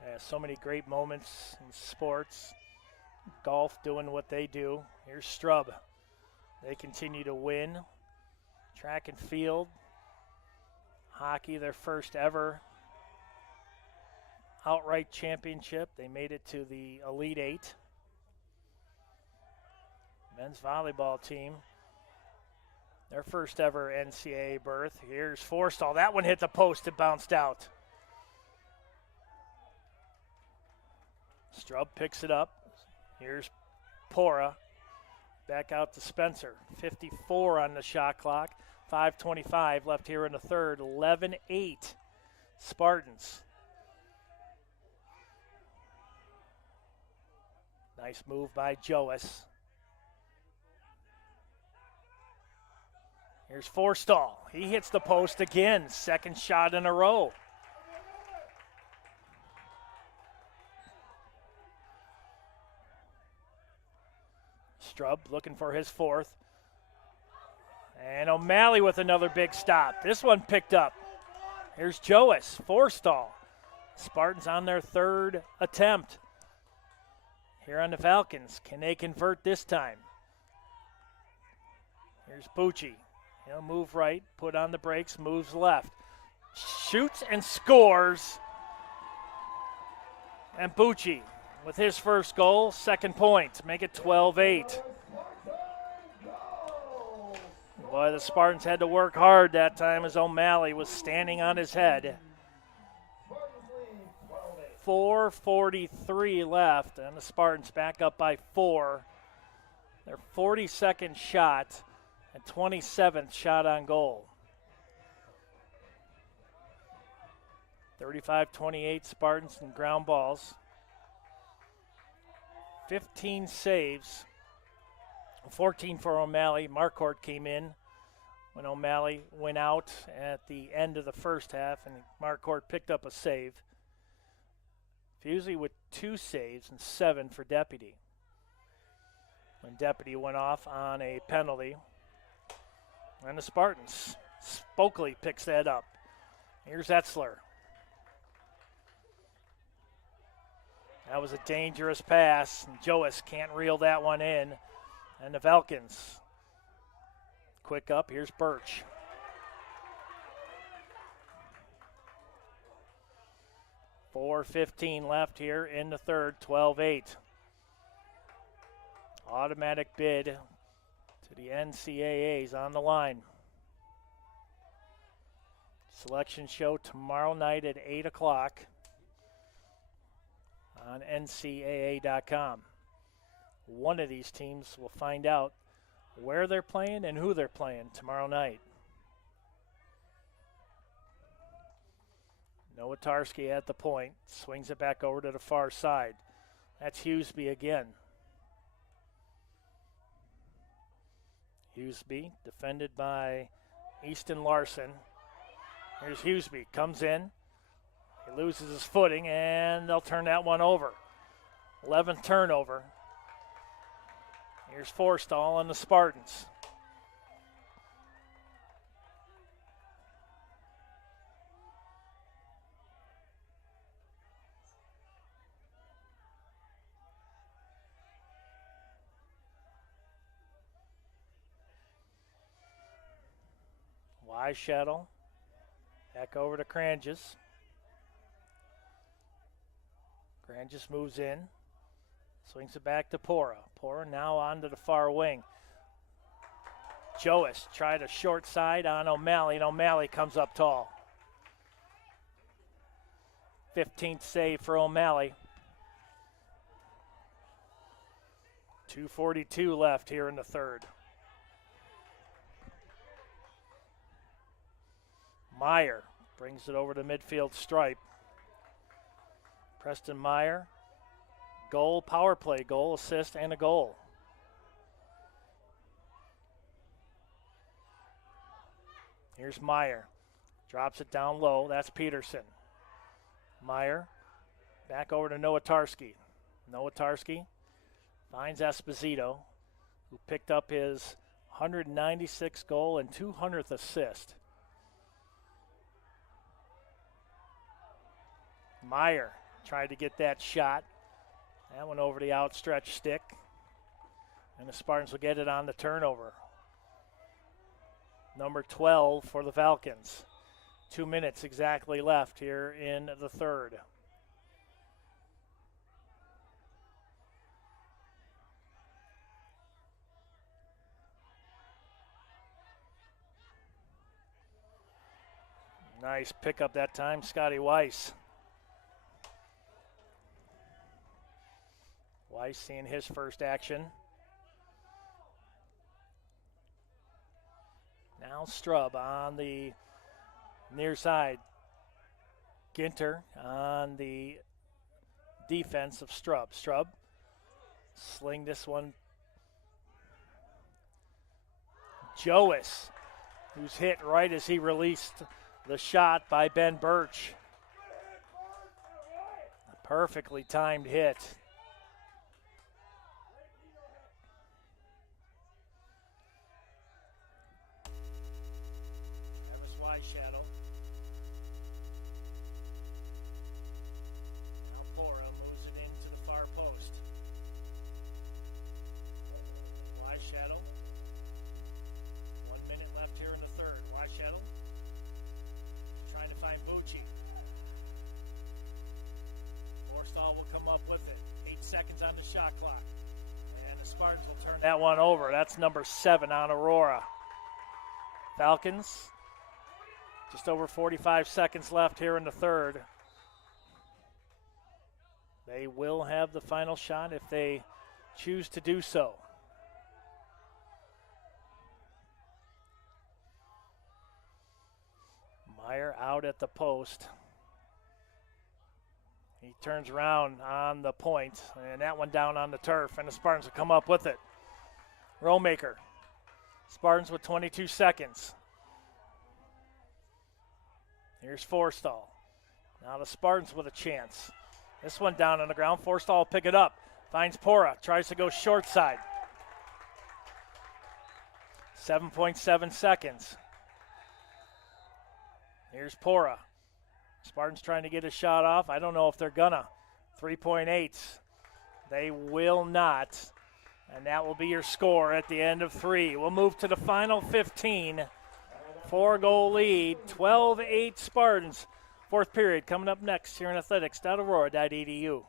Yeah, so many great moments in sports. Golf doing what they do. Here's Strub. They continue to win. Track and field. Hockey, their first ever outright championship. They made it to the Elite Eight. Men's volleyball team, their first ever NCAA berth. Here's Forstall. That one hit the post and bounced out. Strub picks it up. Here's Pora. Back out to Spencer. 54 on the shot clock. 5:25 left here in the third. 11-8 Spartans. Nice move by Joas. Here's Forstall. He hits the post again. Second shot in a row. Strub looking for his fourth. And O'Malley with another big stop. This one picked up. Here's Joas. Forstall. Spartans on their third attempt. Here on the Falcons. Can they convert this time? Here's Bucci. He'll move right, put on the brakes, moves left. Shoots and scores. And Bucci with his first goal, second point, make it 12-8. Boy, the Spartans had to work hard that time as O'Malley was standing on his head. 4:43 left, and the Spartans back up by 4. Their 42nd shot and 27th shot on goal. 35-28 Spartans and ground balls. 15 saves, 14 for O'Malley. Marquardt came in when O'Malley went out at the end of the first half, and Marquardt picked up a save. Fusey with 2 saves and 7 for Deputy. When Deputy went off on a penalty. And the Spartans. Spokley picks that up. Here's Etzler. That was a dangerous pass. And Joas can't reel that one in. And the Falcons. Quick up. Here's Birch. .4:15 left here in the third. 12-8. Automatic bid to the NCAAs on the line. Selection show tomorrow night at 8 o'clock on NCAA.com. One of these teams will find out where they're playing and who they're playing tomorrow night. Nowatarski at the point, swings it back over to the far side. That's Hughesby again. Hughesby defended by Easton Larson. Here's Hughesby, comes in. He loses his footing, and they'll turn that one over. 11th turnover. Here's Forstall on the Spartans. Weishuttle. Back over to Cranges. Cranges moves in. Swings it back to Pora. Pora now onto the far wing. Joas tried a short side on O'Malley, and O'Malley comes up tall. 15th save for O'Malley. 2:42 left here in the third. Meyer brings it over to midfield stripe. Preston Meyer, goal, power play goal, assist, and a goal. Here's Meyer. Drops it down low. That's Peterson. Meyer back over to Nowatarski. Nowatarski finds Esposito, who picked up his 196th goal and 200th assist. Meyer tried to get that shot. That went over the outstretched stick. And the Spartans will get it on the turnover. Number 12 for the Falcons. 2 minutes exactly left here in the third. Nice pickup that time, Scotty Weiss. Weiss seeing his first action. Now Strub on the near side. Ginter on the defense of Strub. Strub sling this one. Joas, who's hit right as he released the shot by Ben Birch. A perfectly timed hit. Travis Weishadow. Now Pora moves it into the far post. Weishadow. 1 minute left here in the third. Weishadow trying to find Bucci. Forstall will come up with it. 8 seconds on the shot clock. And the Spartans will turn that one over. That's number 7 on Aurora. Falcons, just over 45 seconds left here in the third. They will have the final shot if they choose to do so. Meyer out at the post. He turns around on the point, and that one down on the turf, and the Spartans will come up with it. Rollmaker. Spartans with 22 seconds. Here's Forstall. Now the Spartans with a chance. This one down on the ground. Forstall will pick it up. Finds Pora. Tries to go short side. 7.7 seconds. Here's Pora. Spartans trying to get a shot off. I don't know if they're gonna. 3.8. They will not. And that will be your score at the end of 3. We'll move to the final 15. 4-goal lead. 12-8 Spartans. Fourth period coming up next here in athletics.aurora.edu.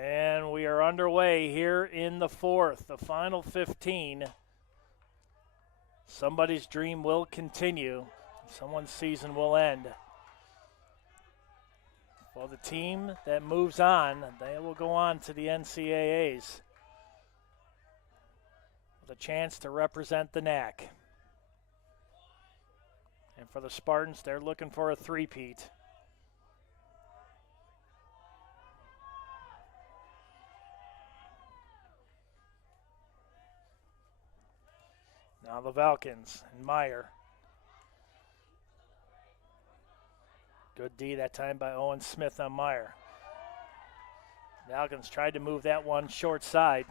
And we are underway here in the fourth, the final 15. Somebody's dream will continue. Someone's season will end. For the team that moves on, they will go on to the NCAAs with a chance to represent the NAC. And for the Spartans, they're looking for a three-peat. Now the Falcons and Meyer. Good D that time by Owen Smith on Meyer. Falcons tried to move that one short side.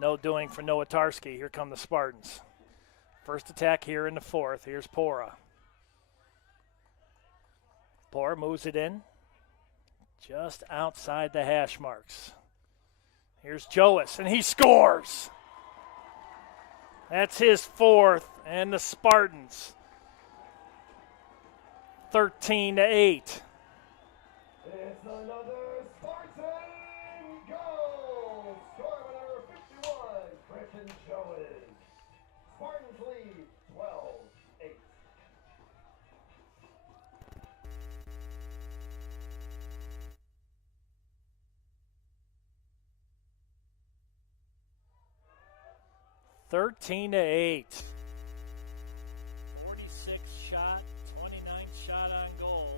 No doing for Nowatarski. Here come the Spartans. First attack here in the fourth. Here's Pora. Pora moves it in just outside the hash marks. Here's Joas, and he scores. That's his fourth, and the Spartans 13-8. It's another Spartan goal. Score number 51, Griffin Joas. Spartans lead 12-8. $13-8. 46 shot, 29 shot on goal.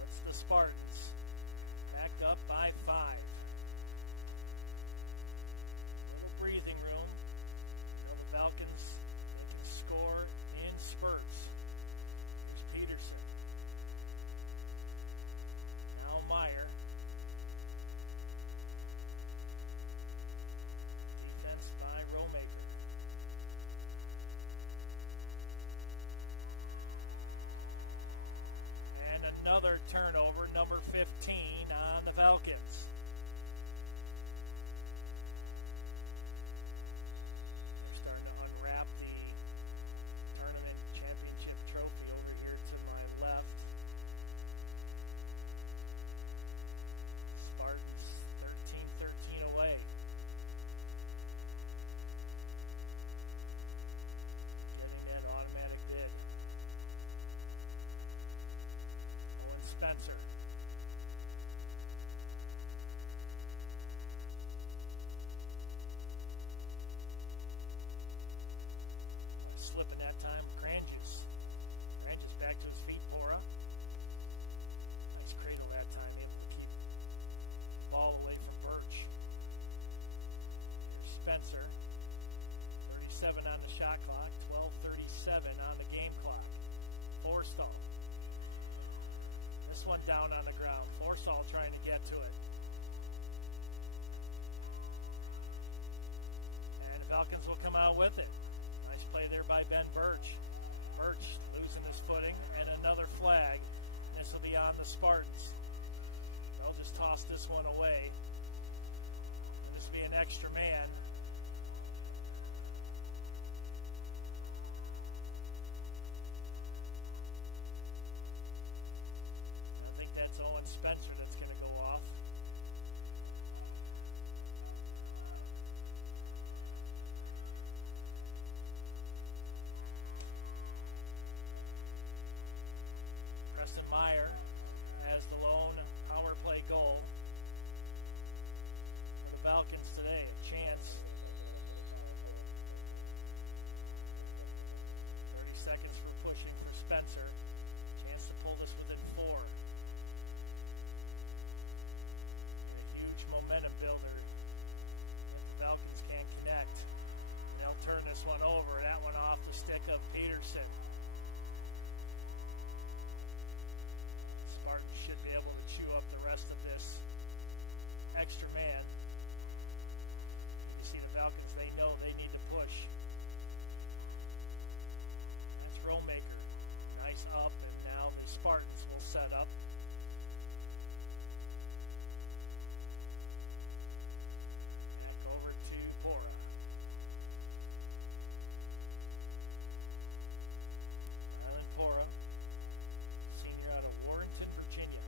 That's the Spartans. Backed up by 5. Little breathing room. The Falcons can score in spurts. There's Peterson. Now Meyer. Defense by Romaker. And another turnover, number 15 on the Falcons. They're starting to unwrap the tournament championship trophy over here to my left. Spartans 13-13 away. Getting that automatic bid. Owen Spencer. Slipping that time. Cranges. Cranges back to his feet. Pora. Nice cradle that time. Able to keep the ball away from Birch. Here's Spencer. 37 on the shot clock. 12:37 on the game clock. Forstall. This one down on the ground. Forstall trying to get to it. And the Falcons will come out with it. Nice play there by Ben Birch. Birch losing his footing, and another flag. This will be on the Spartans. They'll just toss this one away. This will be an extra man. I think that's Owen Spencer that's going to go off. Preston Meyer has the lone power play goal for the Falcons today. A chance. 30 seconds for pushing for Spencer. Chance to pull this within 4. A huge momentum builder. The Falcons can't connect. They'll turn this one over. That one off the stick of Peterson. Spartans should be able to chew up the rest of this extra man. You see the Falcons, they know they need to push. That's Romaker. Nice up, and now the Spartans will set up. Back over to Pora. Alan Pora, senior out of Warrenton, Virginia.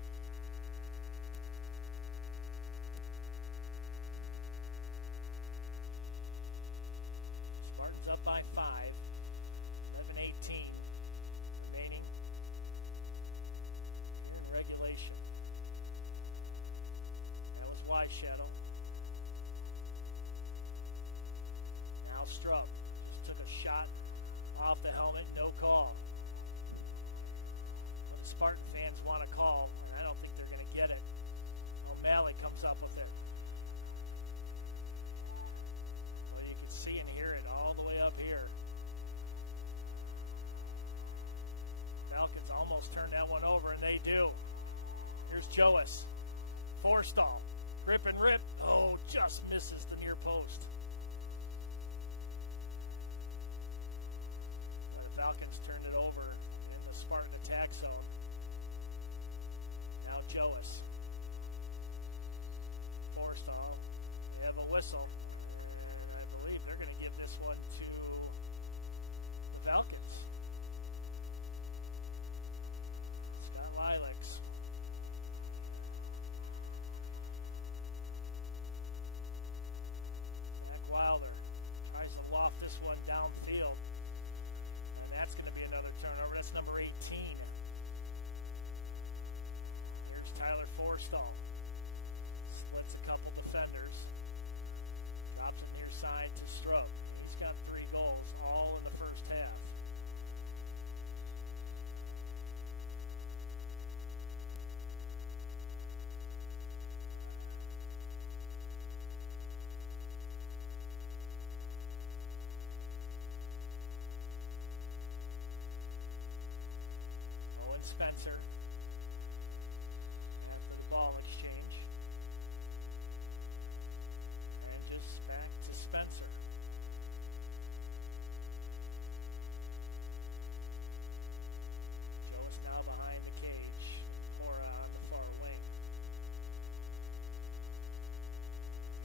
Spartans up by 5. 11-18 remaining in regulation. That was Weishettle. Now Strubb just took a shot off the helmet, no call. The Spartan fans want a call. I don't think they're going to get it. O'Malley comes up with it. Well, you can see and hear it all up here. Falcons almost turn that one over, and they do. Here's Joas. Forstall. Rip and rip. Oh, just misses the near post. The Falcons turn it over in the Spartan attack zone. Now Joas. Forstall. They have a whistle. And I believe they're going to give this one to the Falcons. Scott Lilacs. Wilder tries to loft this one downfield, and that's going to be another turnover. That's number 18. Here's Tyler Forstall. Splits a couple defenders. Drops him near side to Strub. He's got 3 goals, all in the first half. Spencer after the ball exchange. And just back to Spencer. Joe is now behind the cage, or on the far wing.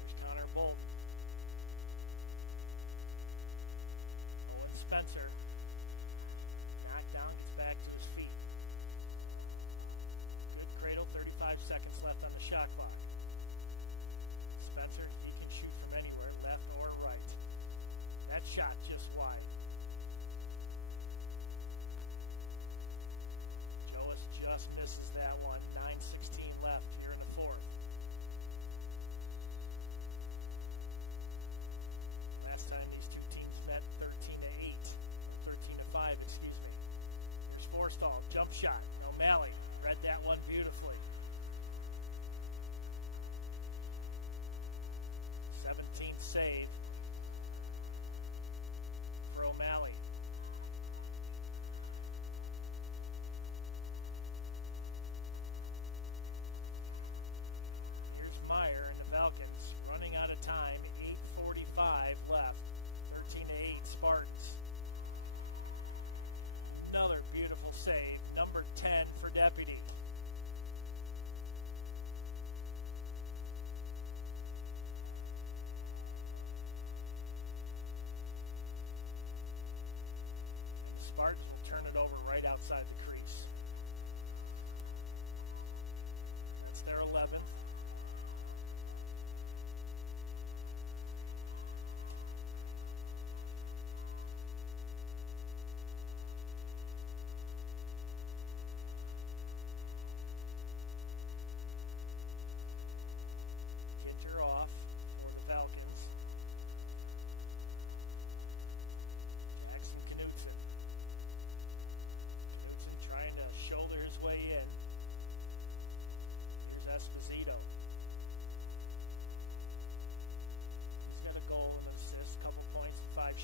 There's Connor Bolt. Owen Spencer. Knocked down, gets back to his feet. Cradle, 35 seconds left on the shot clock. Spencer, he can shoot from anywhere, left or right. That shot just wide. Joas just misses that one. 9:16 left here in the fourth. Last time these two teams met, 13-8. 13-5, excuse me. Here's Forstall, jump shot. O'Malley read that one beautifully. 17th save for O'Malley. Here's Meyer and the Falcons running out of time. 8:45 left. 13-8 Spartans. Another beautiful save. Number 10 for Deputy. Spartans will turn it over right outside the crease. That's their 11th.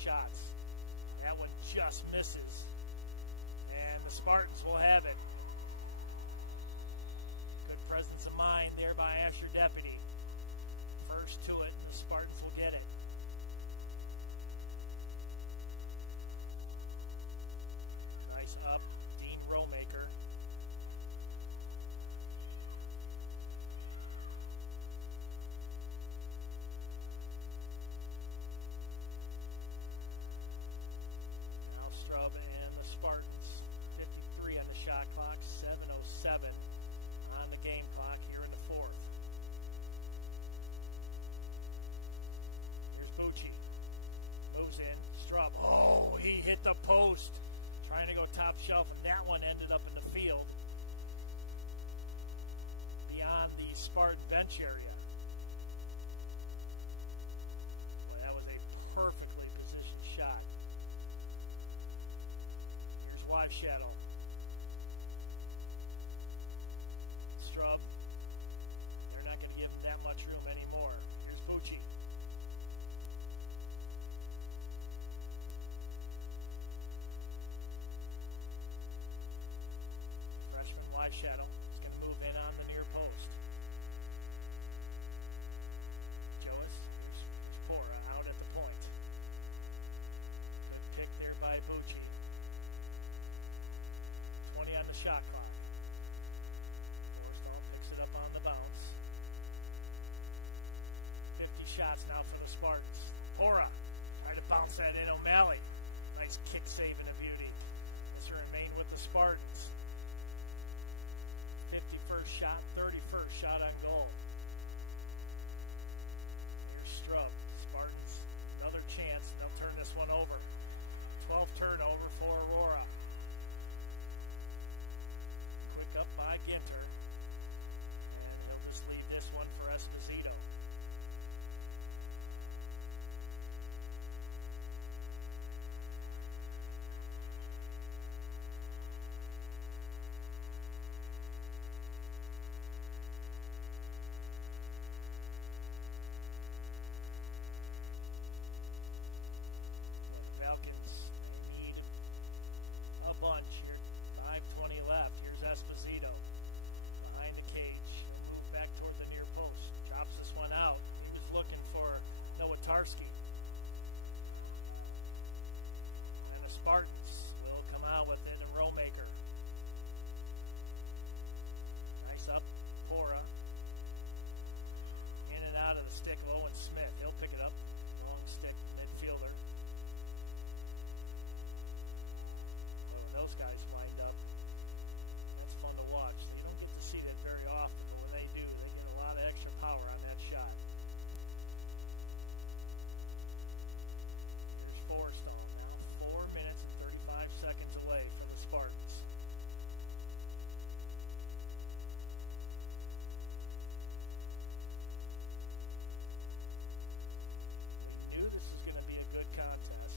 Shots. That one just misses. And the Spartans will have it. Good presence of mind there by Asher Deputy. First to it, the Spartans will get it. Nice up, Dean Romaker. And the Spartans, 53 on the shot clock, 7:07 on the game clock here in the fourth. Here's Bucci. Moves in. Strub. Oh, he hit the post. Trying to go top shelf, and that one ended up in the field beyond the Spartan bench area. Well, that was a perfectly positioned shot. Live shadow. Strub. They're not going to give him that much room anymore. Here's Bucci. shot clock. Forstall picks it up on the bounce. 50 shots now for the Spartans. Pora trying to bounce that in. O'Malley. Nice kick save and a beauty. This will remain with the Spartans. 51st shot, 31st shot on goal. Here's Strub. Spartans, another chance. They'll turn this one over. 12th turnover for Aurora. Quick up by Ginter. And they'll just leave this one for Esposito. Esposito behind the cage. Move back toward the near post. Drops this one out. He was looking for Nowatarski. And the Spartans will come out with it. A Rollmaker. Nice up. Bora. In and out of the stick. Owen Smith. He'll pick it up. Long stick. Midfielder. One of those guys lined up. Fun to watch. You don't get to see that very often, but when they do, they get a lot of extra power on that shot. Here's Forstall now, 4 minutes and 35 seconds away from the Spartans. We knew this was going to be a good contest.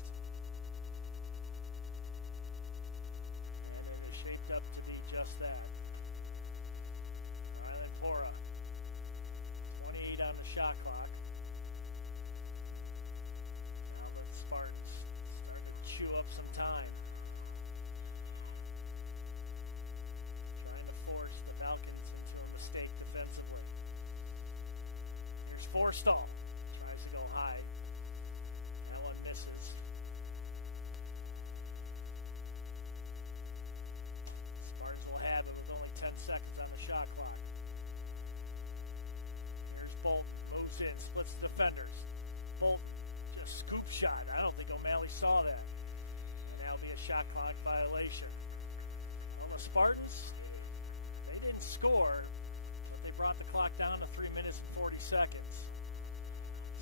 And it was shaped up to be just that. Rylan Pora, 28 on the shot clock. Now the Spartans starting to chew up some time. Trying to force the Falcons into a mistake defensively. Here's Forstall. Tries to go high. That one misses. Spartans will have it with only 10 seconds on the shot clock. Here's Bolton. Moves in. Splits the defenders. Bolton. Just scoop shot. I don't think O'Malley saw that. And that'll be a shot clock violation. Well, the Spartans, they didn't score, but they brought the clock down to 3 minutes and 40 seconds.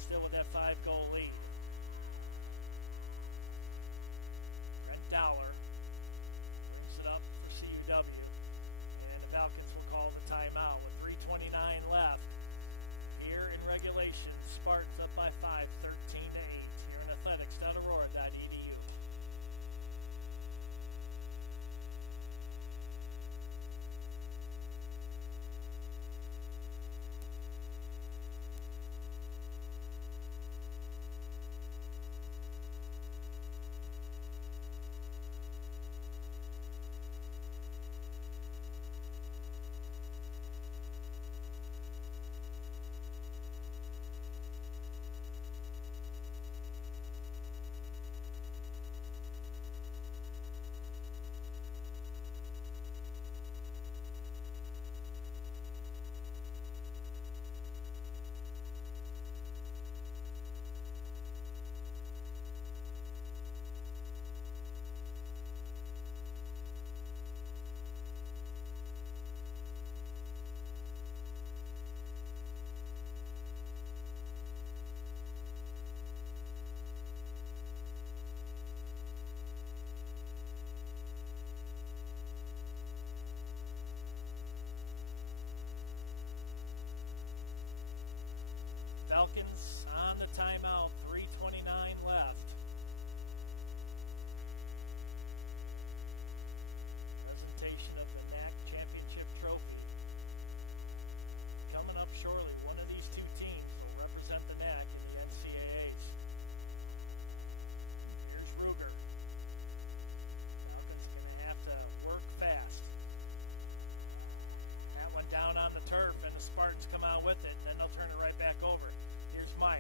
Still with that 5-goal lead. Brent Dowler brings it up for CUW. And the Falcons will call the timeout with 3:29 left. Here in regulation, Spartans up by 5, 13-8. Here in athletics.aurora.edu. Falcons on the timeout, 3:29 left. Presentation of the NAC Championship Trophy. Coming up shortly, one of these two teams will represent the NAC in the NCAAs. Here's Ruger. Falcons going to have to work fast. That went down on the turf, and the Spartans come out with it, and then they'll turn it right back over. Here's Meyer.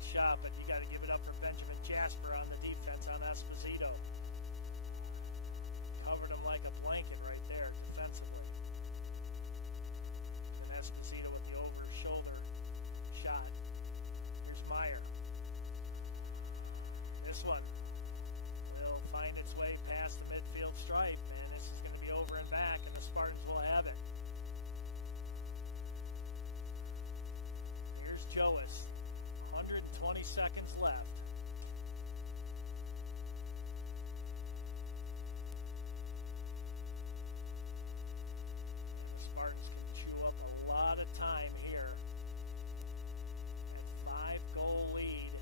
nice shot, but you got to give it up for Benjamin Jasper on the defense on Esposito. Covered him like a blanket right there defensively. And Esposito with the over-shoulder shot. Here's Meyer. This one will find its way past the midfield stripe, and this is going to be over and back, and the Spartans will have it. Here's Joas. 120 seconds left. Spartans can chew up a lot of time here. A 5-goal lead.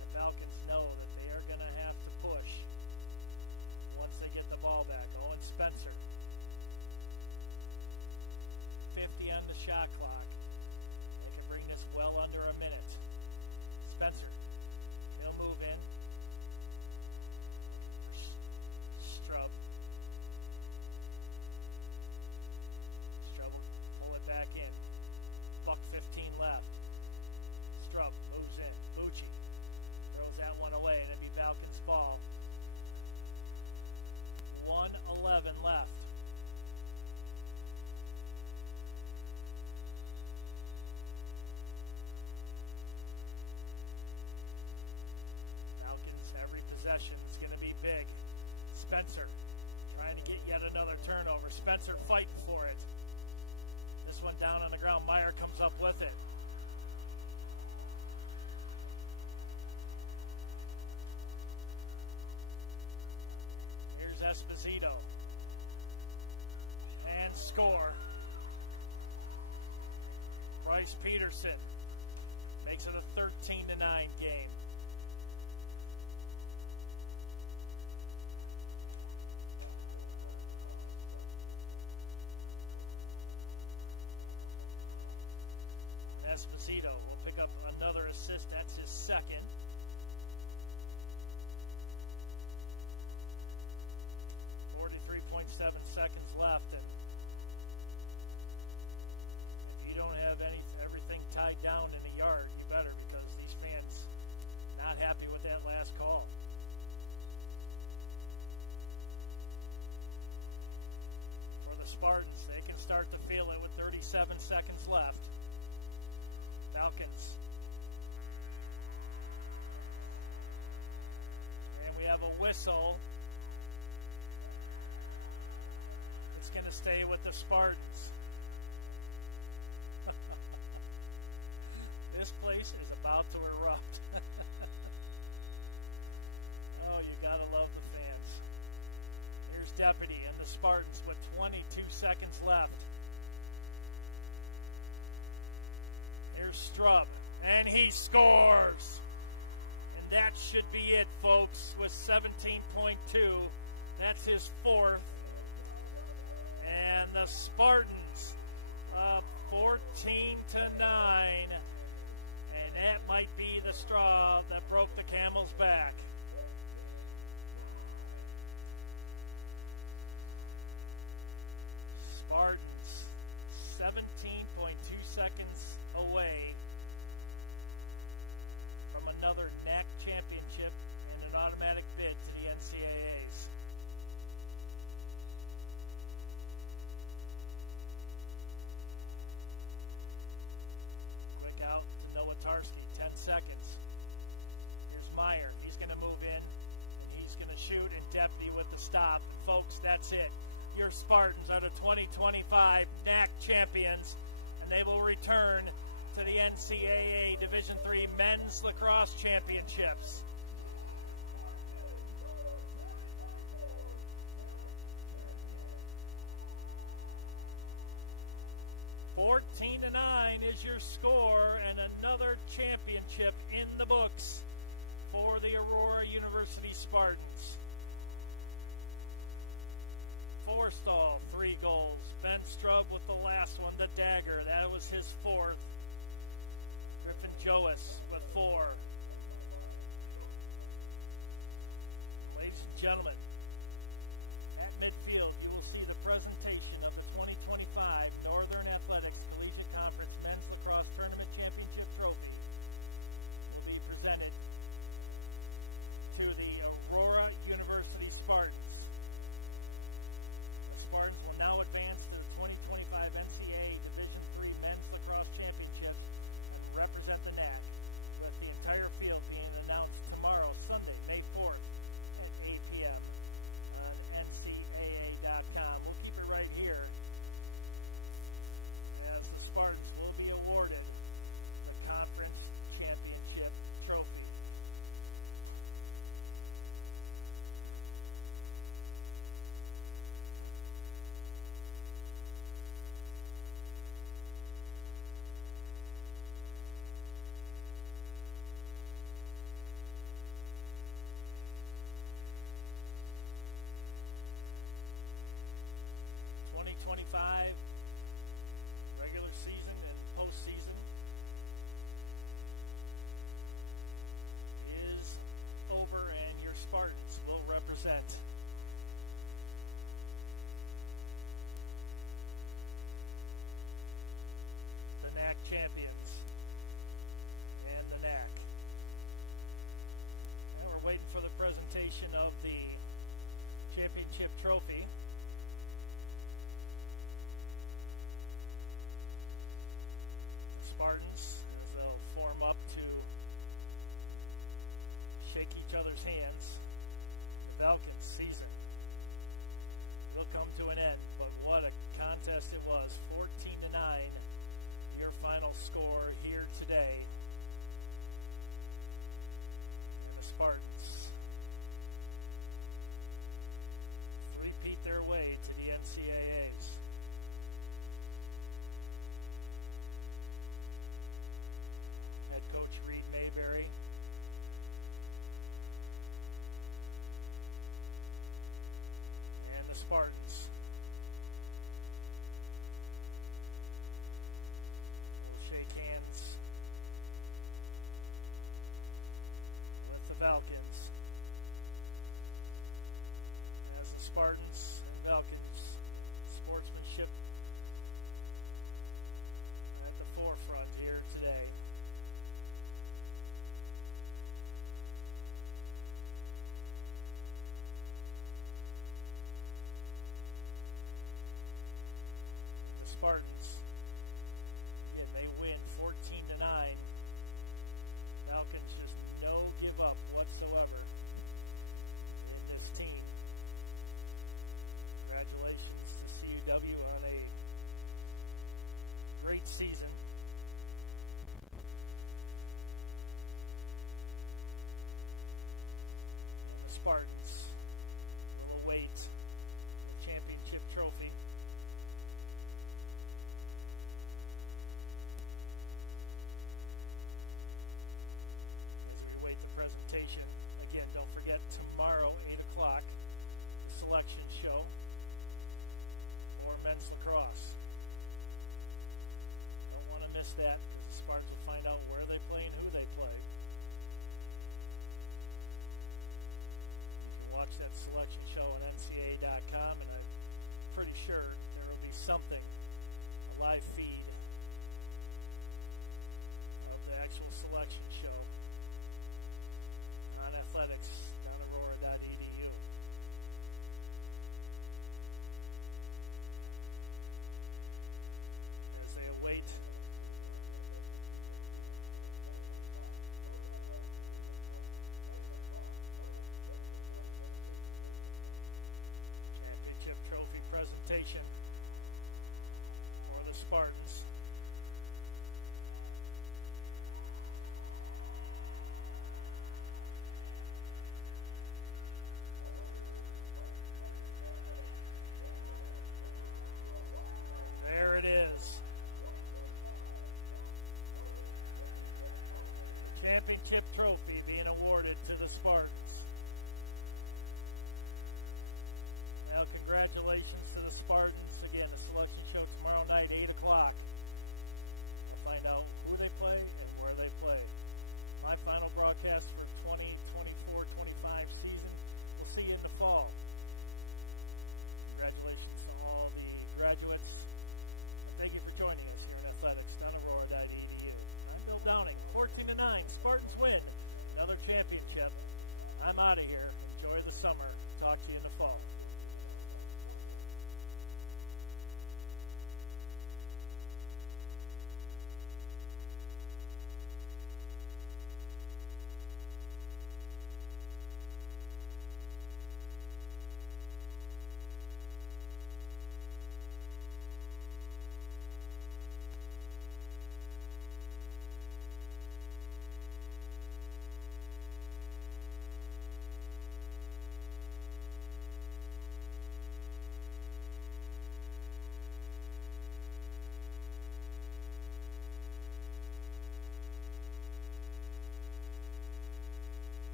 The Falcons know that they are going to have to push once they get the ball back. Owen Spencer. 50 on the shot clock. They can bring this well under a minute. Spencer. He'll move in. Strub. Strub will pull it back in. Buck 15 left. Strub moves in. Bucci throws that one away, and it'll be Falcons' ball. 1:11 left. Falcons, every possession is going to be big. Spencer trying to get yet another turnover. Spencer fighting for it. This one down on the ground. Meyer comes up with it. Here's Esposito. And score. Bryce Peterson makes it a 13-9 game. Esposito will pick up another assist. That's his second. Seconds left, and if you don't have everything tied down in the yard, you better, because these fans not happy with that last call. For the Spartans, they can start to feel it with 37 seconds left. Falcons. And we have a whistle. Going to stay with the Spartans. This place is about to erupt. Oh, you gotta love the fans. Here's Deputy and the Spartans with 22 seconds left. Here's Strub, and he scores. And that should be it, folks, with 17.2. That's his fourth. And the Spartans up 14-9, and that might be the straw that broke the camel's back. Spartans 17.2 seconds away from another NAC championship and an automatic bid to the NCAAs. Out to Noah Tarski, 10 seconds. Here's Meyer. He's going to move in. He's going to shoot, and Deputy with the stop. Folks, that's it. Your Spartans are the 2025 NAC champions, and they will return to the NCAA Division III Men's Lacrosse Championships. Is your score, and another championship in the books for the Aurora University Spartans. Forstall, 3 goals. Ben Strub with the last one, the dagger. That was his fourth. Griffin Joas with 4. Ladies and gentlemen, at midfield, you will see the presentation of the 2025 Northern Athletics Collegiate Conference Men's Lacrosse Tournament Championship Trophy up to shake each other's hands. Falcons season will come to an end, but what a contest it was. 14-9, your final score here today. And the Spartans repeat their way to the NCAAs. Head coach Reed Mayberry and the Spartans will shake hands with the Falcons as the Spartans and Falcons sportsmanship at the forefront here today. The Spartans, if they win 14-9, Falcons just no give up whatsoever in this team. Congratulations to CUW on a great season. The Spartans will await the championship trophy. As we await the presentation, again, don't forget tomorrow, 8 o'clock, the selection show for men's lacrosse. Don't want to miss that. The Spartans will find out where they play and who they play. Watch that selection show on NCAA.com, and I'm pretty sure there will be something, a live feed of the actual selection show on athletics.aurora.edu. As they await championship trophy presentation for the Spartans. There it is. Championship trophy being awarded to the Spartans. Now, congratulations to the Spartans. Again, the selection show tomorrow night, 8 o'clock.